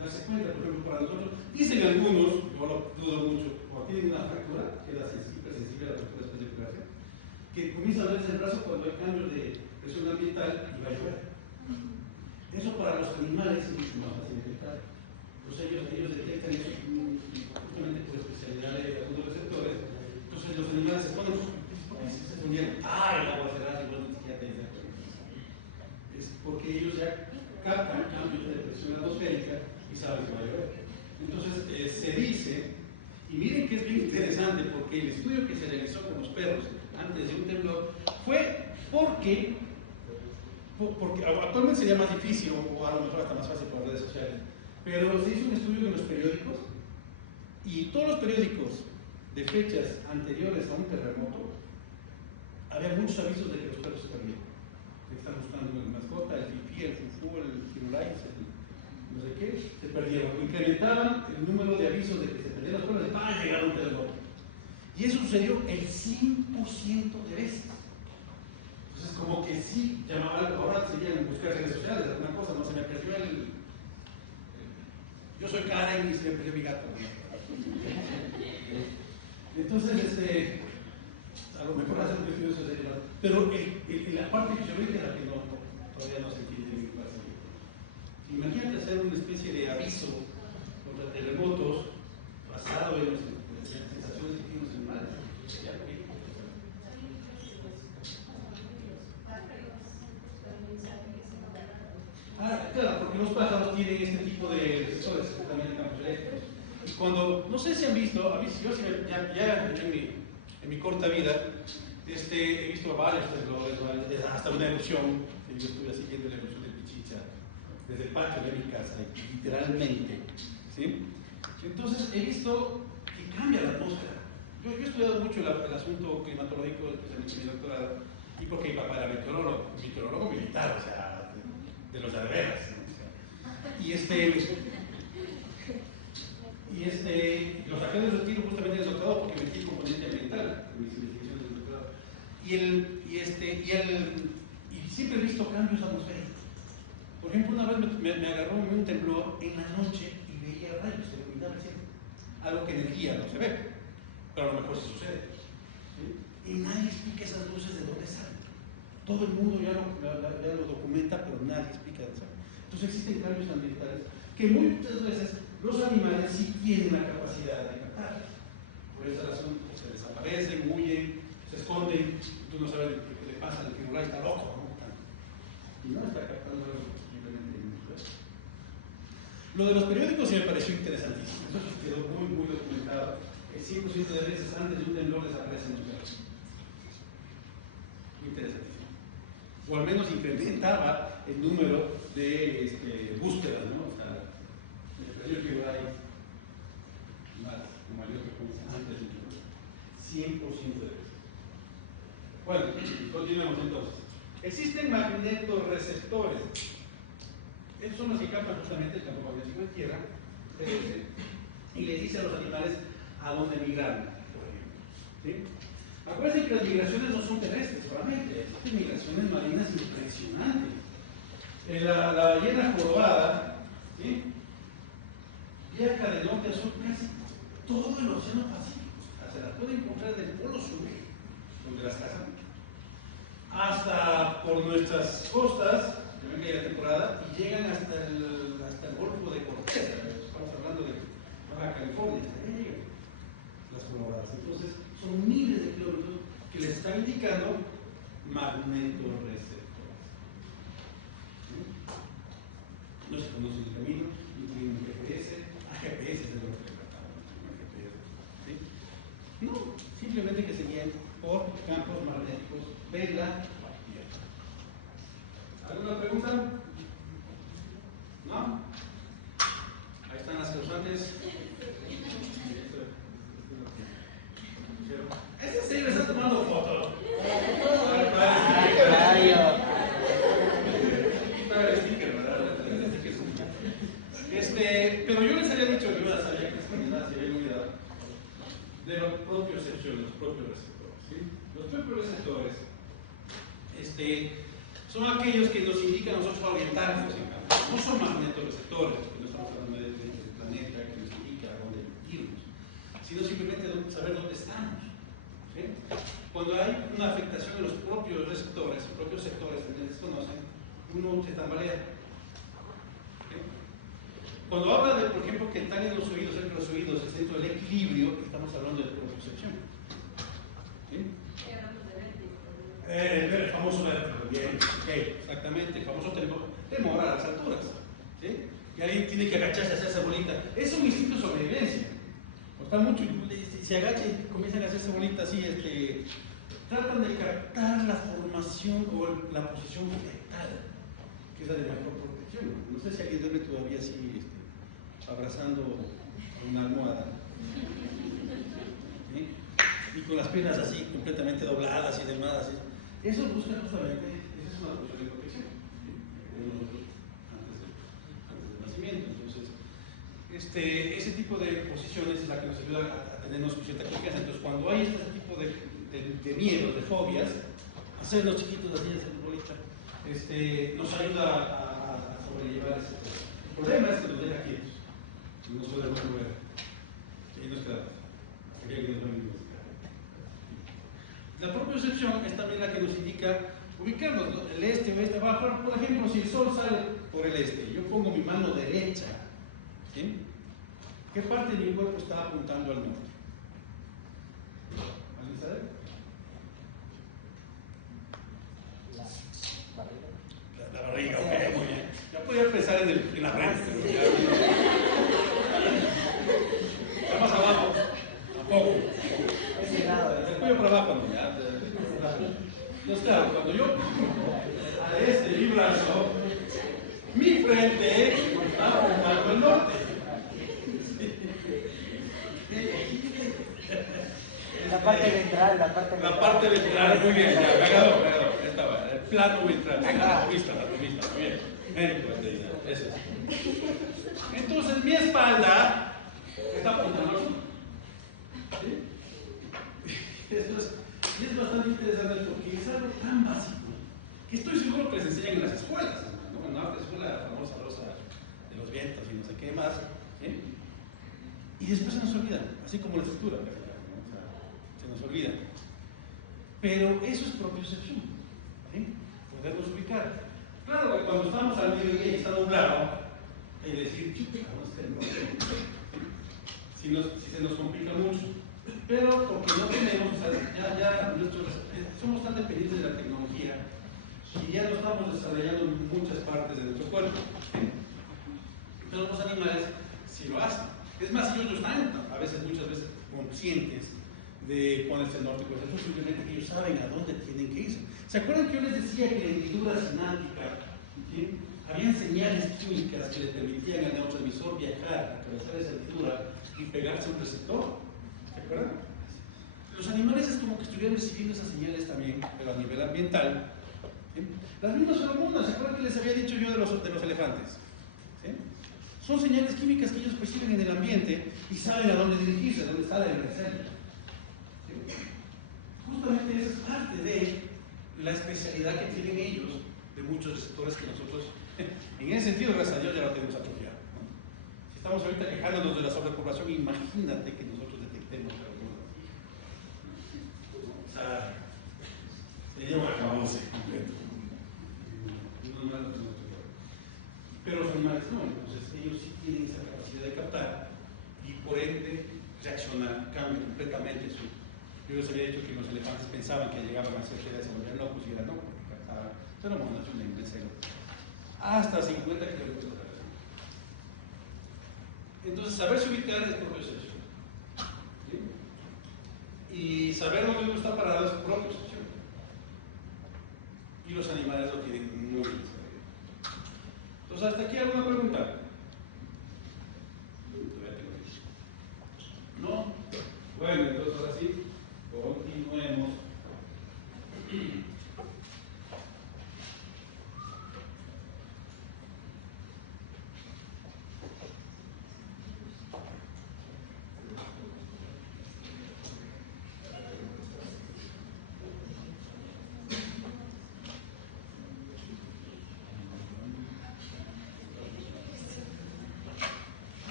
darse cuenta. Por ejemplo, para nosotros, dicen algunos, yo lo dudo mucho, por cuando tienen una fractura, queda hipersensible a la fractura después de curarse, que comienza a verse el brazo cuando hay cambios de presión ambiental y va a llover. Eso para los animales es mucho más fácil de detectar. Entonces ellos detectan eso justamente por especialidad de algunos receptores. Entonces los animales se ponen, ¿por qué se ponían? El agua cerrada y bueno, ya te dice. Es porque ellos ya captan cambios de presión atmosférica y saben que va a llover. Entonces se dice, y miren que es bien interesante, porque el estudio que se realizó con los perros antes de un temblor fue porque actualmente sería más difícil, o a lo mejor hasta más fácil por redes sociales, pero se hizo un estudio en los periódicos y todos los periódicos de fechas anteriores a un terremoto había muchos avisos de que los perros se perdían, que están buscando una mascota, el fifí, el fufú, el firulais, no sé qué, se perdieron. Incrementaban el número de avisos de que se perdían los perros, para llegar a un terremoto. Y eso sucedió el 100% de veces. Entonces, como que sí llamaban, ahora seguían buscar redes sociales, alguna cosa, no se me perdió yo soy Karen y se me perdió mi gato. Entonces, a lo mejor hacen estudios de eso, pero la parte fisiológica es la que todavía no se entiende bien cuál es. Imagínate hacer una especie de aviso contra terremotos basado en las sensaciones que tienen los animales. Claro, porque los pájaros tienen este tipo de sensores que también en campos eléctricos. Y cuando, no sé si han visto, a mí, yo ya en mi corta vida, he visto varios temblores, hasta una erupción, que yo estuve siguiendo la erupción del Pichicha, desde el patio de mi casa, literalmente. ¿Sí? Entonces he visto que cambia la atmósfera. Yo he estudiado mucho el asunto climatológico, especialmente en mi doctorado, y porque mi papá era meteorólogo militar, o sea, de los de veras. Lo saqué del retiro justamente del doctorado porque metí el componente ambiental en mis investigaciones del doctorado. Y siempre he visto cambios atmosféricos. Por ejemplo, una vez me agarró un temblor en la noche y veía rayos, se iluminaba el cielo. Algo que en el día no se ve, pero a lo mejor sí sucede. ¿Sí? Y nadie explica esas luces de dónde salen. Todo el mundo ya lo documenta, pero nadie explica de dónde salen. Entonces existen cambios ambientales que muchas veces los animales sí tienen la capacidad de captar. Por esa razón se desaparecen, huyen, se esconden, tú no sabes qué le pasa, el firulais está loco, ¿no? Y no está captando simplemente en el. Lo de los periódicos sí me pareció interesantísimo. Eso quedó muy documentado. El 100% de veces antes de un temblor desaparecen los perros. Interesantísimo. O al menos incrementaba el número de búsquedas, ¿no? O sea, el periódico hay más o mayor que antes del temblor. 100% de veces. Bueno, continuemos entonces. Existen magnetorreceptores. Estos son los que captan justamente el campo magnético de tierra y les dice a los animales a dónde migrar, por ejemplo. ¿Sí? Acuérdense que las migraciones no son terrestres solamente, existen migraciones marinas impresionantes. La ballena jorobada, ¿sí?, viaja de norte a sur casi todo el océano Pacífico. O sea, se las puede encontrar del polo sur, donde las cazan, hasta por nuestras costas, que venga la temporada, y llegan hasta el Golfo de Cortés. Estamos hablando de Baja California, hasta ahí llegan las jorobadas. Entonces, son miles de kilómetros que les están indicando magnetorreceptores. No se conoce el camino, no tienen un GPS, GPS es lo que le tratamos, ¿sí? No, simplemente que se guían por campos magnéticos de la Tierra. ¿Alguna pregunta? ¿No? Ahí están las causantes. Ese señor está tomando fotos. Pero yo les había dicho, yo ya sabía que esta unidad se había olvidado de los propios receptores, ¿sí? Los propios receptores son aquellos que nos indican a nosotros a orientarnos. No son magnetorreceptores, porque no estamos hablando del planeta que nos indica a dónde irnos, sino simplemente saber dónde estamos. ¿Sí? Cuando hay una afectación de los propios receptores, los propios sectores que se desconocen, uno se tambalea. ¿Sí? Cuando habla de, por ejemplo, que están en los oídos, entre los oídos, el centro del equilibrio, estamos hablando de propiocepción. ¿Sí? El famoso vértigo, bien, okay, exactamente, el famoso temor a las alturas. ¿Sí? Y alguien tiene que agacharse a hacer esa bolita. Es un instinto de sobrevivencia. Está mucho, se agacha y comienzan a hacerse bolitas así, tratan de captar la formación o la posición fetal, que es la de mejor protección. No sé si alguien duerme todavía así, abrazando una almohada. ¿Sí? Y con las piernas así, completamente dobladas y demás. Así. Eso busca justamente, esa es una posición de protección. ¿Sí? Antes del nacimiento. Entonces, ese tipo de posiciones es la que nos ayuda a tenernos cierta confianza. Entonces, cuando hay este tipo de miedos, de fobias, hacerlos chiquitos así, hacer bolita, nos ayuda a sobrellevar ese tema. El problema es que nos deja quietos. No nos podemos mover. Y nos quedamos. Hasta que alguien nos va a investigar. La propiocepción es también la que nos indica ubicarnos, ¿no? El este, oeste, abajo. Por ejemplo, si el sol sale por el este, yo pongo mi mano derecha, ¿sí? ¿Qué parte de mi cuerpo está apuntando al norte? ¿Alguien sabe? La barriga, ok, muy bien. Ya podía pensar en la frente, pero ya más abajo, tampoco. El cuello para abajo, no, ya. Entonces, claro, cuando yo a mi brazo, mi frente está apuntando al norte. La parte ventral, La parte ventral, muy bien, ya, pegado, estaba, el plano ventral, la vista, muy bien. Eso es. Entonces, mi espalda está apuntando al sur. ¿Sí? Y es bastante interesante porque es algo tan básico que estoy seguro que les enseñan en las escuelas, ¿no? En la escuela famosa rosa de los vientos y no sé qué más. ¿Sí? Y después se nos olvida, así como la estructura, ¿no? O sea, se nos olvida. Pero eso es propiocepción, ¿sí? Podernos ubicar. Claro que cuando estamos al mediodía y está nublado, hay que decir, chuta, no sé, si se nos complica mucho. Pero porque no tenemos, o sea, somos tan dependientes de la tecnología y ya lo estamos desarrollando en muchas partes de nuestro cuerpo. ¿Sí? Entonces los animales sí lo hacen. Es más, ellos no están muchas veces conscientes de ponerse el norte, pues eso simplemente ellos saben a dónde tienen que irse. ¿Se acuerdan que yo les decía que la hendidura sináptica, ¿sí? Habían señales químicas que le permitían al neurotransmisor viajar, atravesar esa hendidura y pegarse a un receptor? ¿Se acuerdan? Los animales es como que estuvieran recibiendo esas señales también, pero a nivel ambiental. ¿Sí? Las mismas feromonas, ¿se acuerdan que les había dicho yo de los elefantes? ¿Sí? Son señales químicas que ellos perciben en el ambiente y saben a dónde dirigirse, a dónde está la reserva. ¿Sí? Justamente esa es parte de la especialidad que tienen ellos de muchos receptores que nosotros, en ese sentido, gracias a Dios, ya lo tenemos atrofiado. ¿No? Si estamos ahorita quejándonos de la sobrepoblación, imagínate que nosotros detectemos feromonas. O sea, sería un acabose completo. Pero los animales no, entonces ellos sí tienen esa capacidad de captar y por ende reaccionar, cambian completamente su. Yo les había dicho que los elefantes pensaban que llegaban a cierta edad y se volvían locos y eran locos porque captaban feromonas de un celo hasta 50 kilómetros de hora. Entonces, saberse ubicar es propiocepción. ¿Sí? Y saber dónde uno está parado es propiocepción. Y los animales lo tienen muy bien. Entonces, ¿hasta aquí alguna pregunta? ¿No? Bueno, entonces ahora sí, continuemos.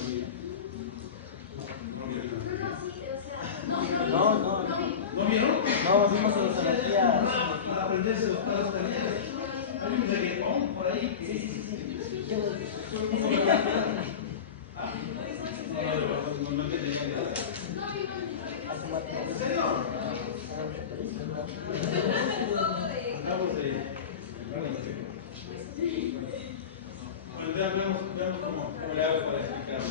conmigo. No, ¿No vieron? no, vimos en zoología. Para aprenderse los palos cañales. Hay un reggaetón por ahí. Sí. ¿Ah? No entendí nada. ¿En serio? Hablamos de... Bueno, veamos cómo le hago para explicarlo.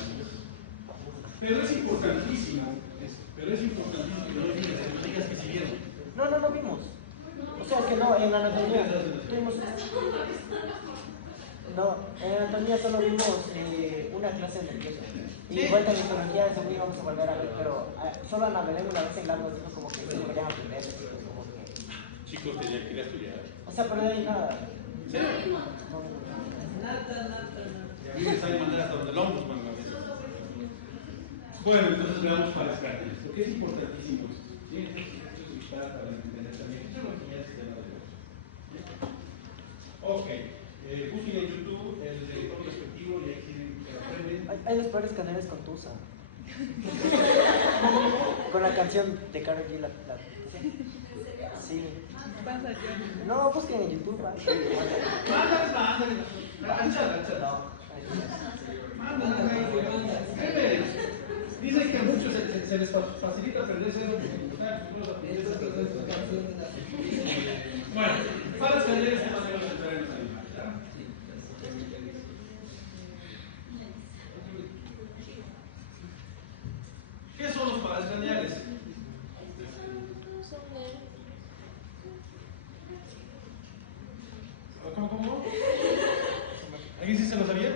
Pero es importantísimo que no digas que sí vieron. No vimos. O sea que no, en la anatomía vimos. No, en la anatomía solo vimos una clase nerviosa. Y vuelta en histología, según íbamos a volver a ver, pero solo Ana Belén una vez en la nos dijo como que se querían aprender. Como que... Chicos, tenían que ir a estudiar. O sea, pero de ahí nada. ¿En serio? Nada. Y a mí me sale mandar hasta donde el ombudsman a veces. Bueno, entonces veamos para escanear. Porque es importantísimo esto. Tienes que utilizar para entender también. Eso es lo que ya se llama de voz. Ok. Busquen en YouTube el director respectivo y ahí tienen que aprenden. Hay los peores canales con Tusa. Con la canción de Karol G. Sí. Pasa yo. No, busquen en YouTube. Mándale. Dicen que a muchos se les facilita aprenderse algo. Bueno, para las cañeras que más o menos entrar en los animales. ¿Qué son los parascraniales? ¿Cómo? ¿Alguien sí se lo sabía?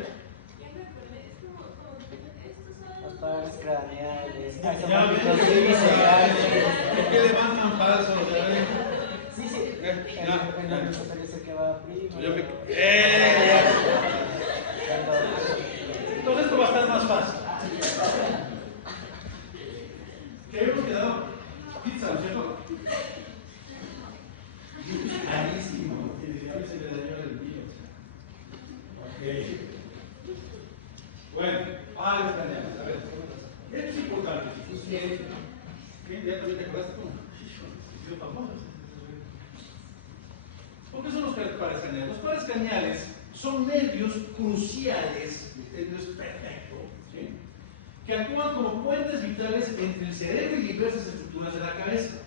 Los padres craneales. Ya ven, ¿por qué levantan falsos? Sí. En la parece que va primo. Entonces esto va a estar más fácil. Que habíamos quedado pizza, ¿no es cierto? Carísimo. A mí se le dañó el mío. Ok. Bueno, las cañadas. A ver, esto es importante. ¿Ya también te acordaste cómo? Ha sido famoso. ¿Por qué son los pares craneales? Los pares craneales son nervios cruciales, no es perfecto, ¿sí? Que actúan como puentes vitales entre el cerebro y diversas estructuras de la cabeza,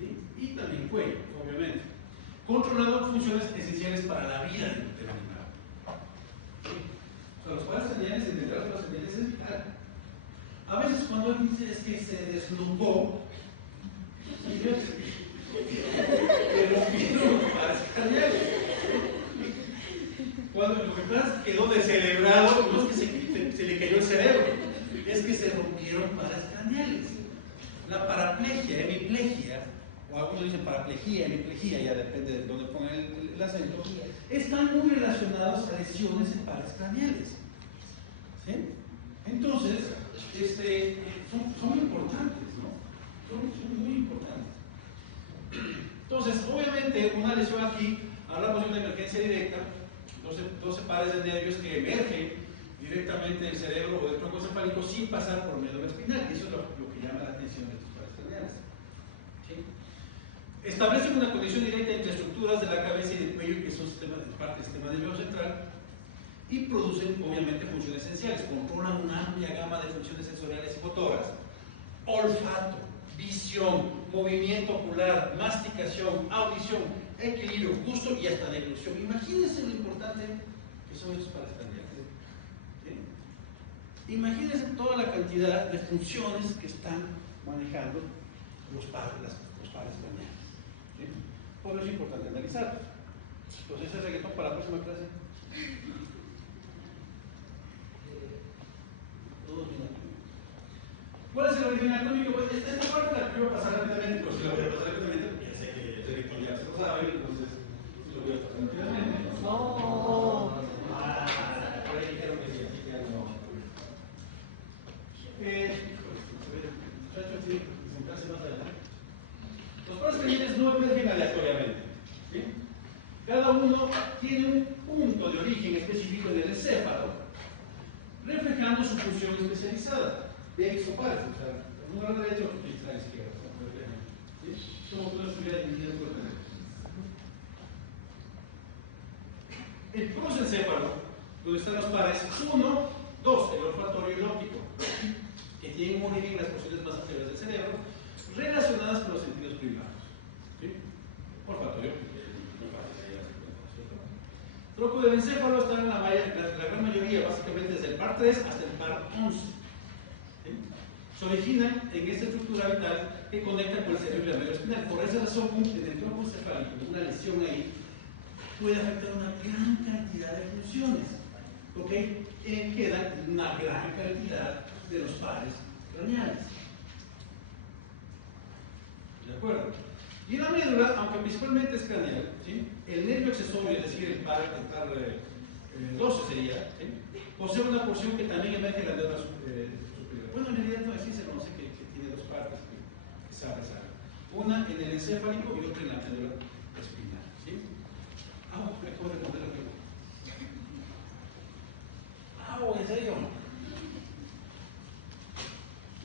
¿sí? Y también cuello, obviamente, controlando funciones esenciales para la vida del animal. ¿Sí? O sea, los pares craneales, entender las señales es vital. A veces cuando alguien dice es que se deslocó, que rompieron los pares craneales. Cuando lo que pasa es que quedó descerebrado, no es que se le cayó el cerebro, es que se rompieron pares craneales. La paraplegia, hemiplegia, o algunos dicen paraplejía, hemiplegia, ya depende de dónde pongan el acento, están muy relacionados a lesiones en pares craneales. ¿Sí? Entonces, son muy importantes, ¿no? Son muy importantes. Entonces, obviamente, una lesión aquí, hablamos de una emergencia directa, 12 pares de nervios que emergen directamente del cerebro o del tronco encefálico sin pasar por médula espinal, y eso es lo que llama la atención de estos pares craneales. ¿Sí? Establecen una conexión directa entre estructuras de la cabeza y del cuello, que son parte del sistema nervioso central, y producen obviamente funciones esenciales, controlan una amplia gama de funciones sensoriales y motoras: olfato, visión, movimiento ocular, masticación, audición, equilibrio, gusto y hasta deglución. Imagínense lo importante que son estos pares craneales. ¿Sí? Imagínense toda la cantidad de funciones que están manejando los pares craneales. ¿Sí? Por eso es importante analizarlos. Entonces, ese reggaetón para la próxima clase. ¿Cuál es el origen anatómico? Pues esta parte la que voy a pasar rápidamente, pero si la voy a pasar rápidamente, porque ya sé que el director ya se lo sabe, entonces lo voy a pasar rápidamente. No. Por ahí dijeron que sí, así que ya no. Muchachos, sí, sentarse más adelante. Los pares craneales no emergen aleatoriamente, ¿sí? Cada uno tiene un punto de origen específico en el encéfalo, reflejado combinando su función especializada de isopares, o sea, uno a la derecha o a la izquierda. ¿Sí? Somos todas unidades divididas por el. El prosencéfalo, donde están los pares 1, 2, el olfatorio y el óptico, que tienen un origen en las porciones más anteriores del cerebro, relacionadas con los sentidos privados. ¿Sí? Olfatorio, el tronco del encéfalo está en la gran mayoría, básicamente desde el par 3 hasta el par 11. ¿Sí? Se originan en esta estructura vital que conecta con el cerebro y la médula espinal. Por esa razón, en el tronco encefálico, una lesión ahí puede afectar una gran cantidad de funciones, porque queda una gran cantidad de los pares craneales. ¿De acuerdo? Y en la médula, aunque principalmente es craneal, ¿sí? El nervio accesorio, es decir, el par 12 sería, ¿sí? Posee una porción que también emerge de la médula superior. Bueno, en realidad no existe, se conoce que tiene dos partes que se abrazan. Una en el encéfalico y otra en la médula espinal. ¿Sí? Me acabo de poner aquí. ¿En serio?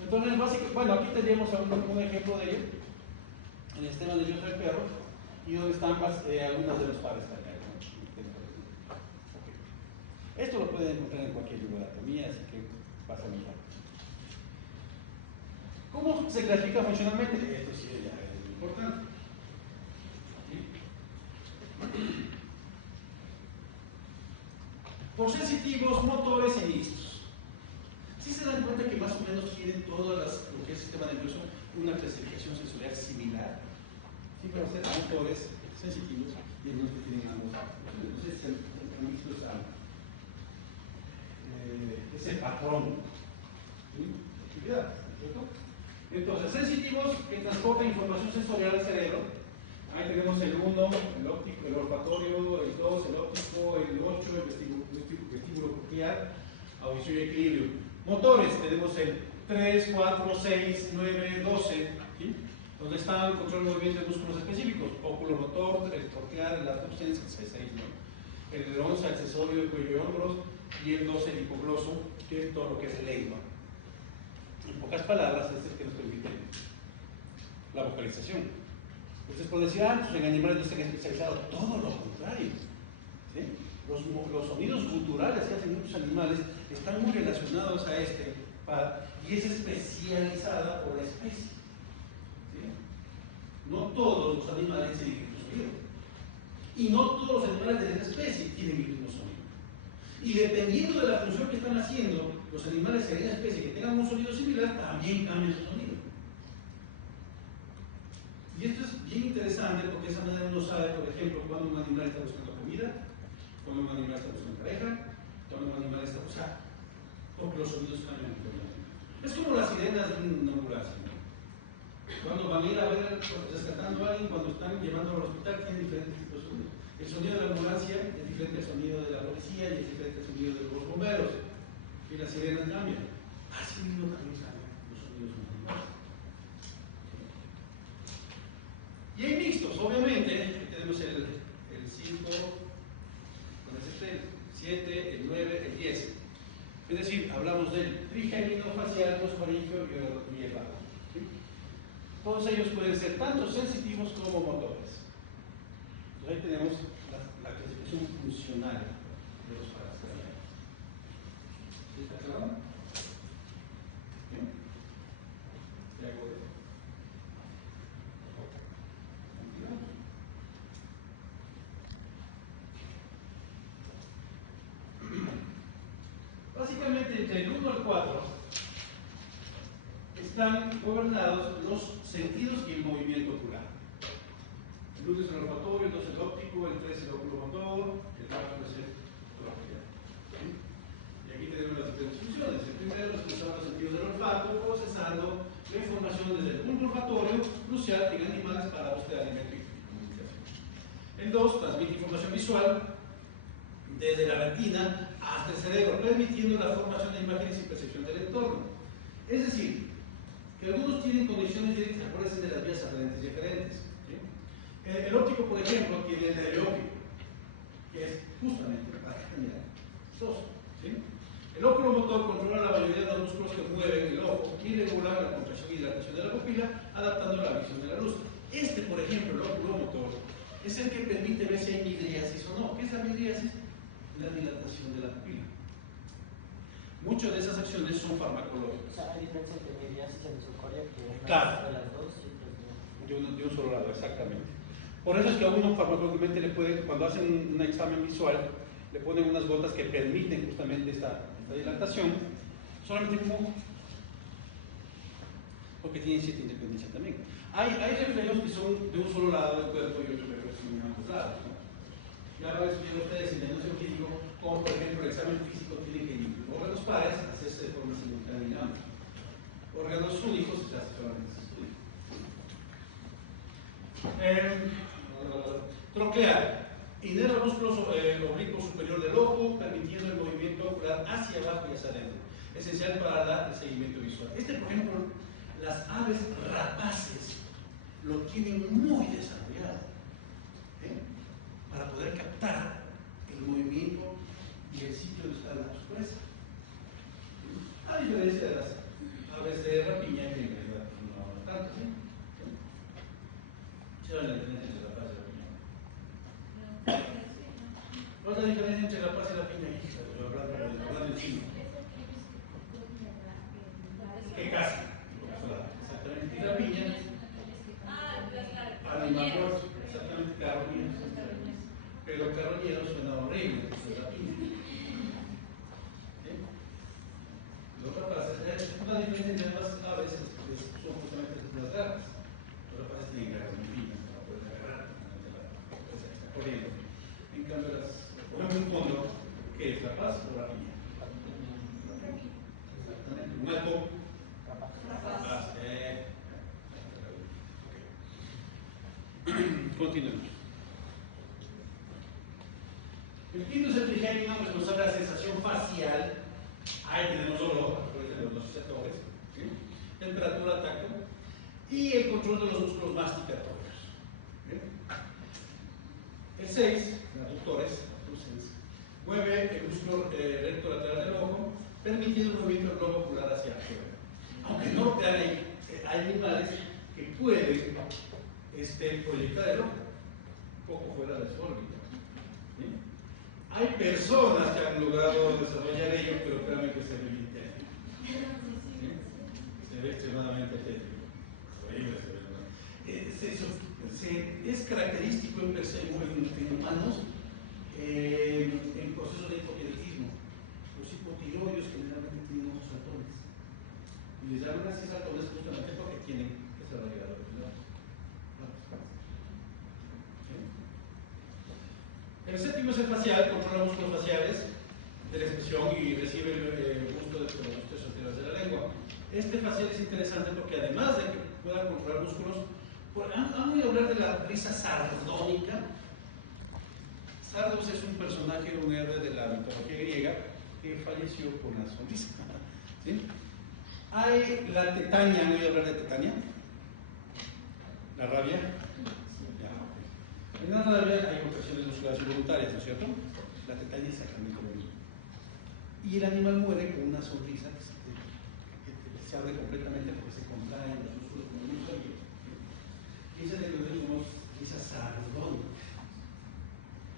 Entonces, básicamente, bueno, aquí tendríamos un ejemplo de ello, en el sistema nervioso del perro, y donde están algunas de los pares también. Okay. Esto lo pueden encontrar en cualquier libro de anatomía, así que pasa muy rápido. ¿Cómo se clasifica funcionalmente? Esto sí ya es importante. ¿Sí? Por sensitivos, motores y mixtos. Si se dan cuenta que más o menos tienen todas lo que es el sistema nervioso una clasificación sensorial similar. Sí, pero ser motores sensitivos y algunos que tienen ambos. Entonces, el mixto es el patrón. ¿Sí? Actividad, ¿cierto? Entonces, sensitivos que transportan información sensorial al cerebro. Ahí tenemos el 1, el óptico, el olfatorio, el 2, el óptico, el 8, el vestíbulo coclear, audición y equilibrio. Motores, tenemos el 3, 4, 6, 9, 12, ¿sí? Donde están el control de movimiento de músculos específicos, oculomotor, el coclear, el abducens, el C6, ¿no? El 11, accesorio, cuello y hombros, y el 12, el hipogloso, que es todo lo que es lengua. En pocas palabras, es el que nos permite la vocalización. Ustedes pueden decir, pues en animales no están especializados. Todo lo contrario. ¿Sí? Los sonidos guturales que hacen muchos animales están muy relacionados a este par, y es especializada por la especie. ¿Sí? No todos los animales tienen el mismo sonido. Y no todos los animales de esa especie tienen el mismo sonido. Y dependiendo de la función que están haciendo, los animales de esa especie que tengan un sonido similar también cambian su sonido. Y esto es bien interesante porque de esa manera uno sabe, por ejemplo, cuando un animal está buscando comida, cuando un animal está buscando pareja, cuando un animal está buscando, porque los sonidos cambian. Es como las sirenas de una ambulancia, ¿no? Cuando van a ir a ver, rescatando a alguien, cuando están llevándolo al hospital, tienen diferentes tipos de sonidos. El sonido de la ambulancia es diferente al sonido de la policía y es diferente al sonido de los bomberos. Y las sirenas cambian. Así mismo también cambian los sonidos de los animales. Y hay mixtos, obviamente, tenemos el 5, con el 7, el 9, el 10. Es decir, hablamos del trigémino, facial, fosforígeo y el bajo. ¿Sí? Todos ellos pueden ser tanto sensitivos como motores. Entonces ahí tenemos la clasificación funcional de los pares craneales. ¿Sí está claro? ¿Bien? ¿Qué hago de eso? Básicamente, entre el 1 al 4 están gobernados los sentidos y el movimiento ocular. El 1 es el olfatorio, el 2 es el óptico, el 3 es el oculomotor, el 4 es el coclear. ¿Sí? Y aquí tenemos las diferentes funciones. El primero es usar los sentidos del olfato, procesando la información desde el bulbo olfatorio, crucial en animales para búsqueda de alimento y comunicación. El 2 transmite información visual desde la retina hasta el cerebro, permitiendo la formación de imágenes y percepción del entorno. Es decir, que algunos tienen conexiones directas, acuérdense de las vías aparentes diferentes. ¿Sí? El óptico, por ejemplo, tiene el nervio óptico, que es justamente la parte general. ¿Sí? El oculomotor controla músculos que mueven el ojo y regulan la contracción y dilatación de la pupila, adaptando la visión de la luz. Este, por ejemplo, el oculomotor, es el que permite ver si hay midriasis o no. ¿Qué es la midriasis? La dilatación de la pupila. Muchas de esas acciones son farmacológicas. O sea, hay diferencia entre midriasis y mesocoria, que es Claro. de las dos y otras De un solo lado, exactamente. Por eso es que a uno farmacológicamente le puede, cuando hacen un examen visual, le ponen unas gotas que permiten justamente esta dilatación, solamente como ojo, porque tienen cierta independencia también. Hay reflejos que son de un solo lado del cuerpo y otros reflejos son de ambos lados, ¿no? Ya lo explico a ustedes en el diagnóstico clínico, como por ejemplo el examen físico tiene que ir órganos pares, hacerse de forma simultánea y ambos. Órganos únicos se hace solamente ese estudio. Troquear. Inerva el músculo oblicuo superior del ojo, permitiendo el movimiento ocular hacia abajo y hacia adentro. Esencial para el seguimiento visual. Este, por ejemplo, las aves rapaces lo tienen muy desarrollado, para poder captar el movimiento y el sitio donde está la presa. A diferencia de las aves de rapiña, que en realidad no tanto, ¿sí? ¿Saben la diferencia entre la paz y la piña? ¿Cuál es la diferencia entre la paz y la piña? Yo hablando en chino. ¿Qué casa? Exactamente. Y la piña, animal, exactamente, carroñero. Pero carroñero suena horrible, eso es la piña. Los rapaces, una diferencia entre ambas aves son justamente las garras. Los rapaces tienen garras muy finas para poder agarrar la presa que está corriendo. En cambio, cogemos un fondo que es la paz o la piña. Exactamente. Un alto. Capaz. Continuemos. El quinto es el trigémino, responsable de la sensación facial. Ahí tenemos olor, los sectores, ¿sí? Temperatura, tacto y el control de los músculos masticatorios. ¿Sí? El 6, aductores, mueve el músculo recto lateral del ojo, permitiendo el movimiento del globo ocular hacia afuera. Aunque no lo crean, hay animales que pueden proyectar el ojo un poco fuera de su órbita. ¿Sí? Hay personas que han logrado desarrollar ello, pero créanme que se ve bien técnico. ¿Sí? Se ve extremadamente técnico. Horrible se ve. Es característico en humanos en procesos de hipotiroidismo. Los hipotiroides generalmente tienen ojos saltones. Y les llaman así saltones justamente porque tienen desarrollado los lados. El séptimo es el facial, controla músculos faciales de la expresión y recibe el gusto de los músculos anteriores de la lengua. Este facial es interesante porque además de que pueda controlar músculos, ¿han oído hablar de la risa sardónica? Sardos es un personaje, un héroe de la mitología griega que falleció con una sonrisa. ¿Sí? Hay la tetania, ¿han oído hablar de tetania? La rabia. En la rabia hay contracciones musculares involuntarias, ¿no es cierto? La tetania es exactamente lo mismo. Y el animal muere con una sonrisa que se abre completamente porque se contraen los músculos como muy sólidos. Y esa es lo que decimos risa sardónica.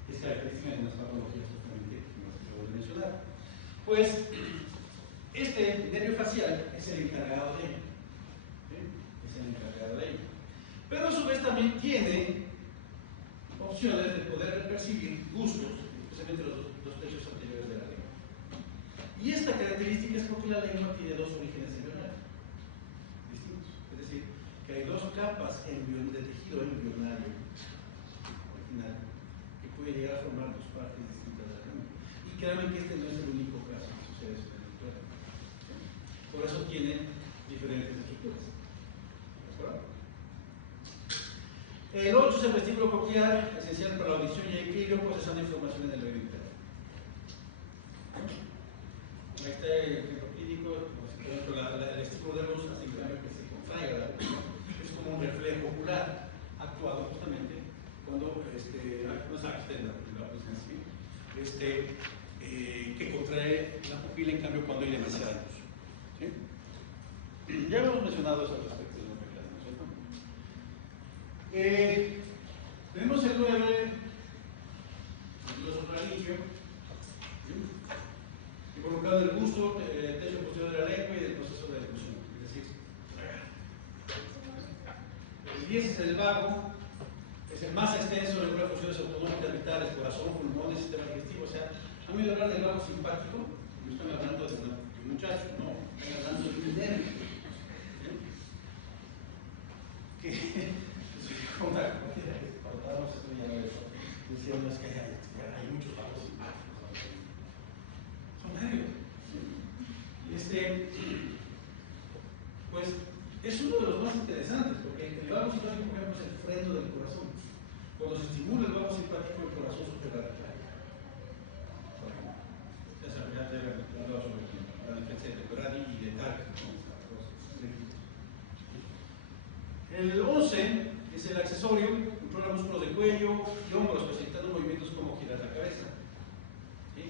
Es característica de nuestra patología justamente que nos acabo de mencionar. Pues, este nervio facial es el encargado de ello. ¿Sí? Es el encargado de ello. Pero a su vez también tiene opciones de poder percibir gustos, especialmente los techos anteriores de la lengua. Y esta característica es porque la lengua tiene dos orígenes embrionarios distintos. Es decir, que hay dos capas de tejido embrionario original que puede llegar a formar dos partes distintas de la lengua. Y créanme que este no es el único caso que sucede eso en el cuerpo. Por eso tiene diferentes estructuras. ¿De acuerdo? El 8 es el vestíbulo coclear, esencial para la audición y el equilibrio, procesando información en el oído interno. Ahí está el ejemplo clínico, por ejemplo, el estímulo de luz hace que se contraiga la luz. Es como un reflejo ocular actuado justamente cuando no sabe la luz en sí, que contrae la pupila, en cambio cuando hay demasiada luz. ¿Sí? Ya hemos mencionado esos aspectos de la regla, ¿no es cierto? Tenemos el 9, los religio, involucrado el gusto, el techo posterior de la lengua y el proceso de ejecución, es decir, el 10 es el vago, es el más extenso de las funciones autonómicas vitales, corazón, pulmones, sistema digestivo. O sea, han oído hablar del vago simpático, no están hablando de un muchacho, no, están hablando de un nervio. Que con la comida que pautamos estudiando eso, decíamos que hay muchos vagos simpáticos. Son nervios. Pues es uno de los más interesantes, porque el vago simpático, por ejemplo, es el freno del corazón. Cuando se estimula el vago simpático, el corazón sufre la recarga. Ya saben, ya te he hablado sobre la diferencia de Brady y de Tark. El 11 es el accesorio, controla músculos de cuello y hombros, facilitando movimientos como girar la cabeza. ¿Sí?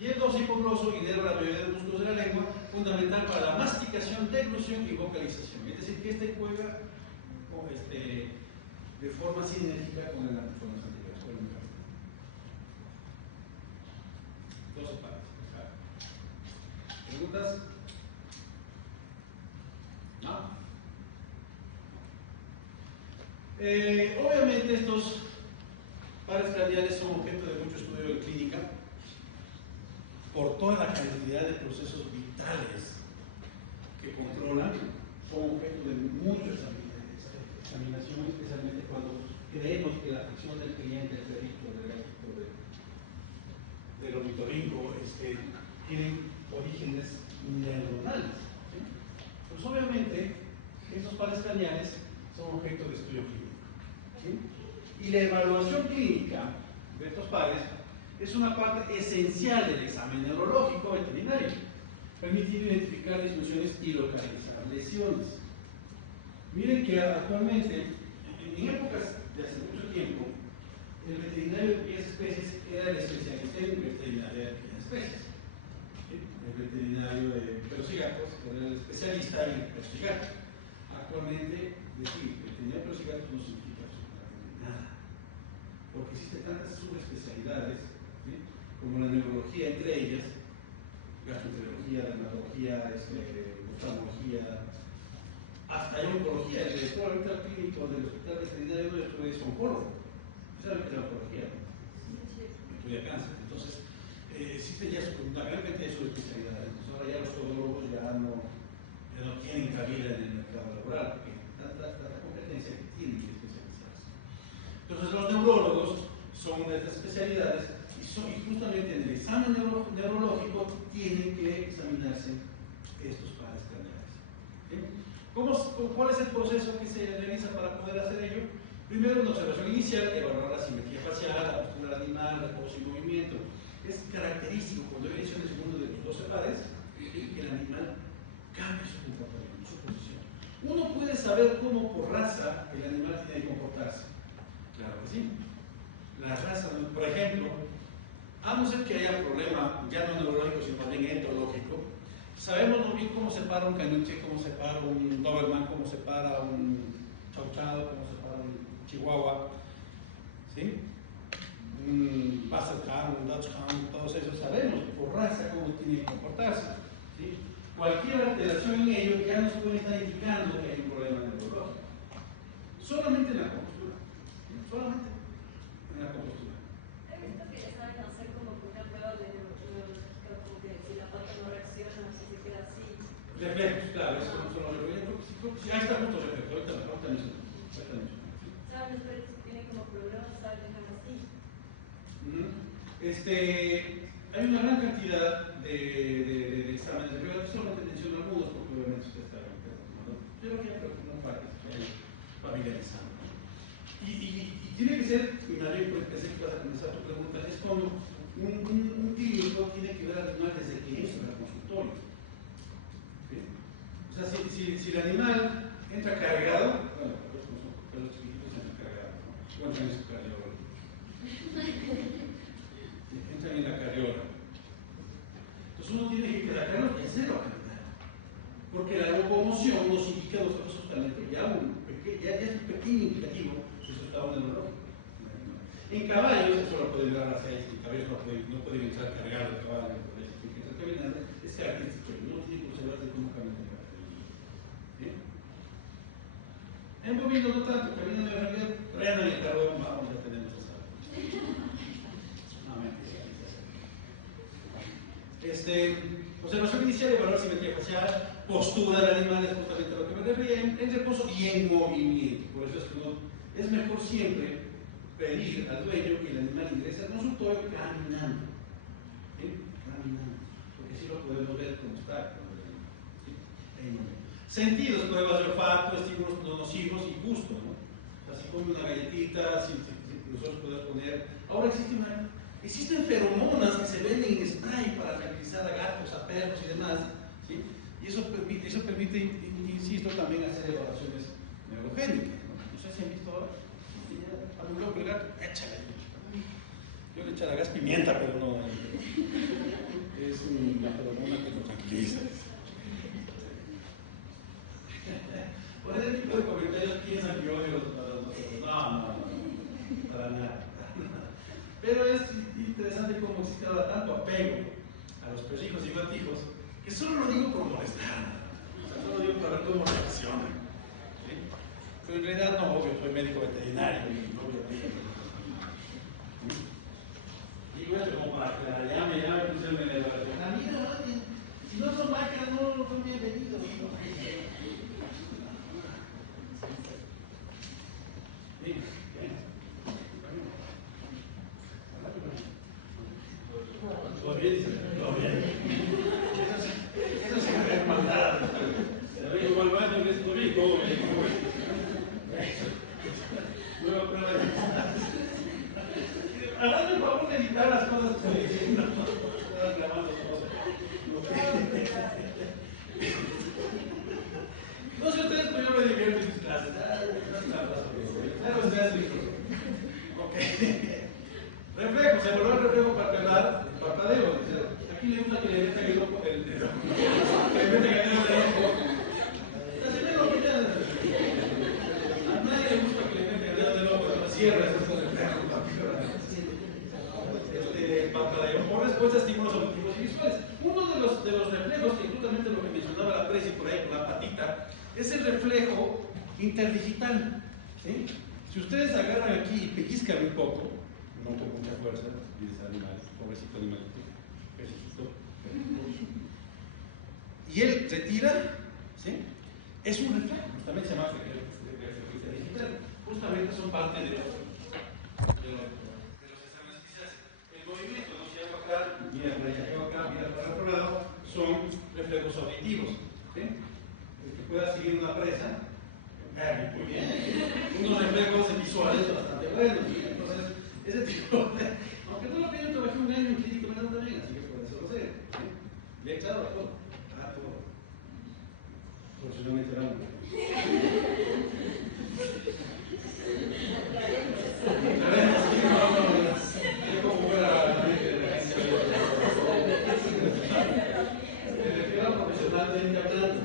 Y el 12 hipogloso inerva la mayoría de los músculos de la lengua, fundamental para la masticación, deglución y vocalización. Es decir, que este juega de forma sinérgica con las anteriores. 12 partes. ¿Preguntas? ¿No? Obviamente estos pares craneales son objeto de mucho estudio en clínica por toda la cantidad de procesos vitales que controlan, son objeto de muchas examinaciones, especialmente cuando creemos que la afección del cliente, del perrito, del gatito, del ornitorrinco, tienen orígenes neuronales. ¿Sí? Pues obviamente estos pares craneales son objeto de estudio clínico. ¿Sí? Y la evaluación clínica de estos pares es una parte esencial del examen neurológico veterinario, permitiendo identificar disfunciones y localizar lesiones. Miren que actualmente, en épocas de hace mucho tiempo, el veterinario de aquellas especies era el especialista en veterinaria de aquellas especies. ¿Sí? El veterinario de perros y gatos era el especialista en perros y gatos. Actualmente, decir veterinario de perros y gatos no significa absolutamente nada, porque existen tantas subespecialidades, ¿sí? Como la neurología entre ellas, gastroenterología, dermatología, oftalmología, hasta hay oncología. El director ahorita clínico del hospital veterinario de es oncólogo. ¿Saben qué es la oncología? Estudia cáncer. Entonces, existen ya la gran cantidad de subespecialidades. Entonces, ahora ya los podólogos ya no tienen cabida en el mercado laboral, porque tanta competencia que tienen que especializarse. Entonces, los neurólogos son una de estas especialidades y justamente en el examen neurológico tienen que examinarse estos pares craneales. ¿Sí? ¿Cuál es el proceso que se realiza para poder hacer ello? Primero, una observación inicial, evaluar la simetría facial, la postura del animal, reposo y movimiento. Es característico cuando hay lesiones en uno de los 12 pares, ¿sí? Que el animal cambie su comportamiento, su posición. Uno puede saber cómo por raza el animal tiene que comportarse. Claro que sí. La raza, por ejemplo, a no ser que haya un problema ya no neurológico, sino más bien etológico, sabemos muy bien cómo se para un caniche, cómo se para un doberman, cómo se para un chauchado, cómo se para un chihuahua, ¿sí? Un basset hound, un dutch hound, todos esos sabemos por raza cómo tienen que comportarse, ¿sí? Cualquier alteración en ellos ya nos puede estar indicando que hay un problema neurológico. Solamente en la compostura, ¿sí? Solamente en la compostura. He visto que ya saben hacer como una prueba de neurológica, como que si la pata no reacciona, si se queda así. Reflejos, claro, eso no son los reflejos. Sí, ahí está justo reflejos, ahorita mismo. Saben los perros que tienen como problemas, saben dejar así. Hay una gran cantidad de exámenes de pruebas, solamente menciono algunos porque obviamente usted está ¿no? Yo creo que ya no falta que hay familiarizando. Y tiene que ser, y María, pues pensé que ibas a comenzar tu pregunta, es como un clínico tiene que ver al animal desde que entra al consultorio. ¿Sí? O sea, si el animal entra cargado, bueno, los chiquitos entran cargados, ¿no? Bueno, en su carriola. Entran en la carriola. Entonces uno tiene que sacarlo y hacerlo a caminar. porque la locomoción nos indica nosotros justamente ya es un pequeño indicativo de su estado neurológico. En caballos, eso lo pueden ver a las 6, en caballos no pueden entrar cargado el caballo, tiene que entrar caminando, es característico, no tiene que observarse cómo camina el caballo. ¿Sí? En bovinos no tanto, caminan en realidad, frenan el carro, vamos, ya tenemos esa. Observación inicial de valor simetría facial, postura del animal es justamente a lo que me refería, en reposo y en movimiento. Por eso es que es mejor siempre pedir al dueño que el animal ingrese al consultorio caminando. ¿Sí? Caminando. Porque así lo podemos ver cómo está. ¿Sí? Sentidos, pruebas de olfato, estímulos no nocivos y gusto, ¿no? Así como una galletita, si nosotros podemos poner. Ahora existen feromonas que se venden en spray para tranquilizar a gatos, a perros y demás, ¿sí? Y eso permite, insisto, también hacer evaluaciones neurogénicas, ¿no? No sé si han visto ahora, a un loco el gato, échale. Yo le echara gas pimienta, pero no. Es una feromona que lo tranquiliza. Por ese tipo de comentarios piensan que odio a los nosotros. No, para nada. Pero es interesante cómo existe ahora tanto apego a los perrijos y gatijos, que solo lo digo por molestar, o sea, solo lo digo para ver cómo reaccionan. ¿Sí? Pero en realidad no, obvio, soy médico veterinario y obviamente. Y bueno, como para que la llame, pues él me le va a decir, mira, si no son máquinas, no son bienvenidos. Todo bien, todo bien. Eso es una hermandad. Le digo, igual va a tener todo bien, todo bien. Háganme el favor de editar las cosas que estoy diciendo. Estoy reclamando cosas. No sé ustedes, pero yo me divierto en mis clases. Reflejo, se volvió el reflejo parpadear, parpadeo. Aquí le gusta que le metan el ojo el dedo. Que le metan el dedo del ojo. Así me lo quitan. A nadie le gusta que le metan el dedo del ojo, de la sierra, eso es el reflejo parpadeo. Por respuesta a estímulos auditivos y visuales. Uno de los reflejos, que justamente lo que mencionaba la Presi por ahí con la patita, es el reflejo interdigital. ¿Sí? Si ustedes agarran aquí y pellizcan un poco, no con mucha fuerza, y ese animal, pobrecito animalito, y él retira, ¿sí? Es un reflejo, justamente se llama reflejo digital. Justamente son parte de los exámenes que se hacen. El movimiento, no se llama acá, mira para acá, mira para el otro lado, son reflejos auditivos. ¿Sí? El que pueda seguir una presa, muy bien. Unos reflejos visuales bastante buenos. ¿Sí? Entonces, ese tipo de. Aunque no lo que yo trabajé un año en clínico mental también, así que por eso lo sé. ¿Sí? Le he echado a todo. A todo. Profesionalmente hablando. Es como fuera la gente de la agencia. Me refiero a profesionalmente hablando.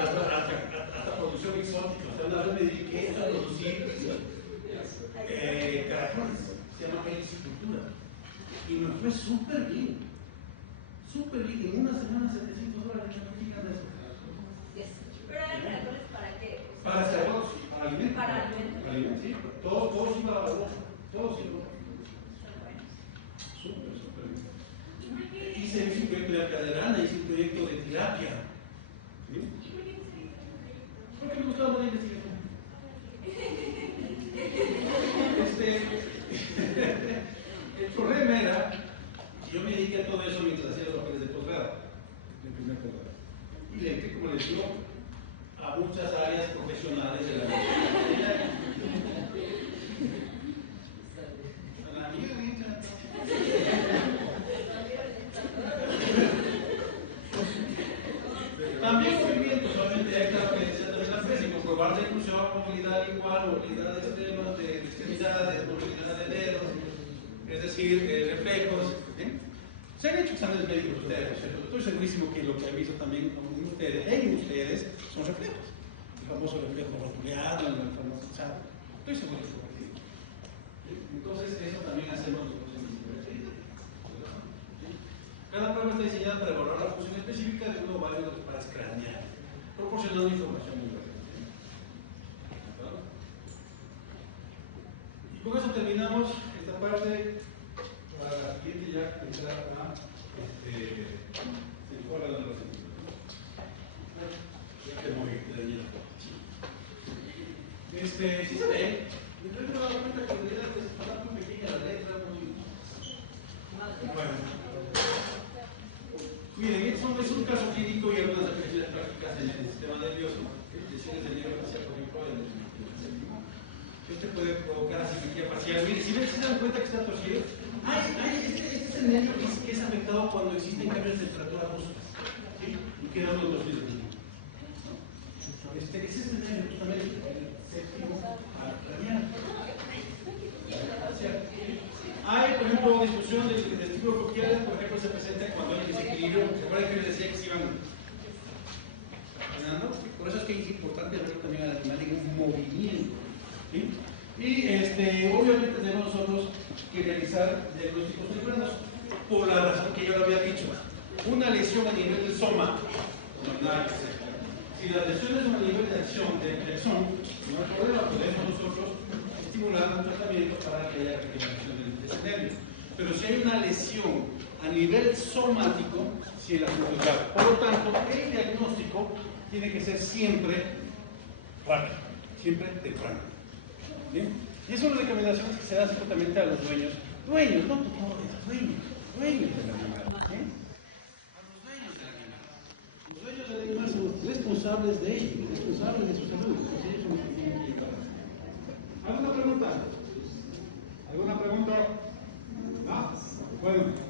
Hasta producción exótica. O sea, una vez me dediqué a producir caracoles. Se llama piscicultura. Y me fue súper bien. Súper bien. En una semana $700 de eso. Pero hay caracoles para qué? Para hacer arroz, para alimentos. Para alimentos. Para alimentos, sí. Todos iban a la boca. Todos iban a la boca. Súper, súper bien. Hice un proyecto de alcaderana, hice un proyecto de tilapia. ¿Sí? Porque me gustaba la investigación. El problema era que yo me dediqué a todo eso mientras hacía los papeles de posgrado, el primer posgrado. Y le entré, como les digo, a muchas áreas profesionales de la vida. A la amiga me encanta. También movimientos, solamente hay claro que decía también la PES, y comprobar la inclusión, movilidad igual, movilidad de extremos, de extremidades, movilidad de dedos, es decir, reflejos. ¿Sí? Se han hecho exámenes médicos ustedes, ¿cierto? Estoy segurísimo que lo que han visto también en ustedes son reflejos. El famoso reflejo rotulado, el famoso, o sea, estoy seguro que sí. Entonces, eso también hacemos nosotros en el. Cada prueba está diseñada para evaluar la función específica de uno o varios de los pares craneales, proporcionando información muy buena. Y con eso terminamos esta parte. Para la siguiente ya entrar a el cuadro de los sentidos. Ya te moví, te dañé la foto. Sí se ve. Yo me he dado cuenta que en realidad es muy pequeña la letra, muy. Bueno. Miren, es un caso clínico y algunas afecciones prácticas en el sistema nervioso. Lesiones del nervio facial, por ejemplo, en el este puede provocar asimetría facial. Miren, si se dan cuenta que está torcido, este es el nervio que es afectado cuando existen cambios de temperatura bruscas. ¿Sí? Y quedamos los torcidos. Ese es el nervio justamente el séptimo craneal. Hay, por ejemplo, discusión del testículo coquiales, por ejemplo, se presenta cuando hay desequilibrio. ¿Se acuerdan que les decía que se iban frenando? Por eso es que es importante ver también al animal en un movimiento. ¿Sí? Y obviamente tenemos nosotros que realizar diagnósticos tempranos por la razón que yo lo había dicho. Una lesión a nivel del soma, no hay nada que hacer. Si las lesiones son a nivel de acción, no hay problema, podemos nosotros estimular un tratamiento para que haya regeneración de ese nervio. Pero si hay una lesión a nivel somático, si el asunto es grave. Por lo tanto, el diagnóstico tiene que ser siempre rápido, siempre temprano. ¿Bien? Y es una recomendación que se da justamente a los dueños, no tutores, dueños del animal. ¿Eh? A los dueños del animal. Los dueños del animal son responsables de ello, responsables de su salud. Ellos son los que tienen que llevar. ¿Alguna pregunta? ¿Alguna pregunta? ¿No? Bueno.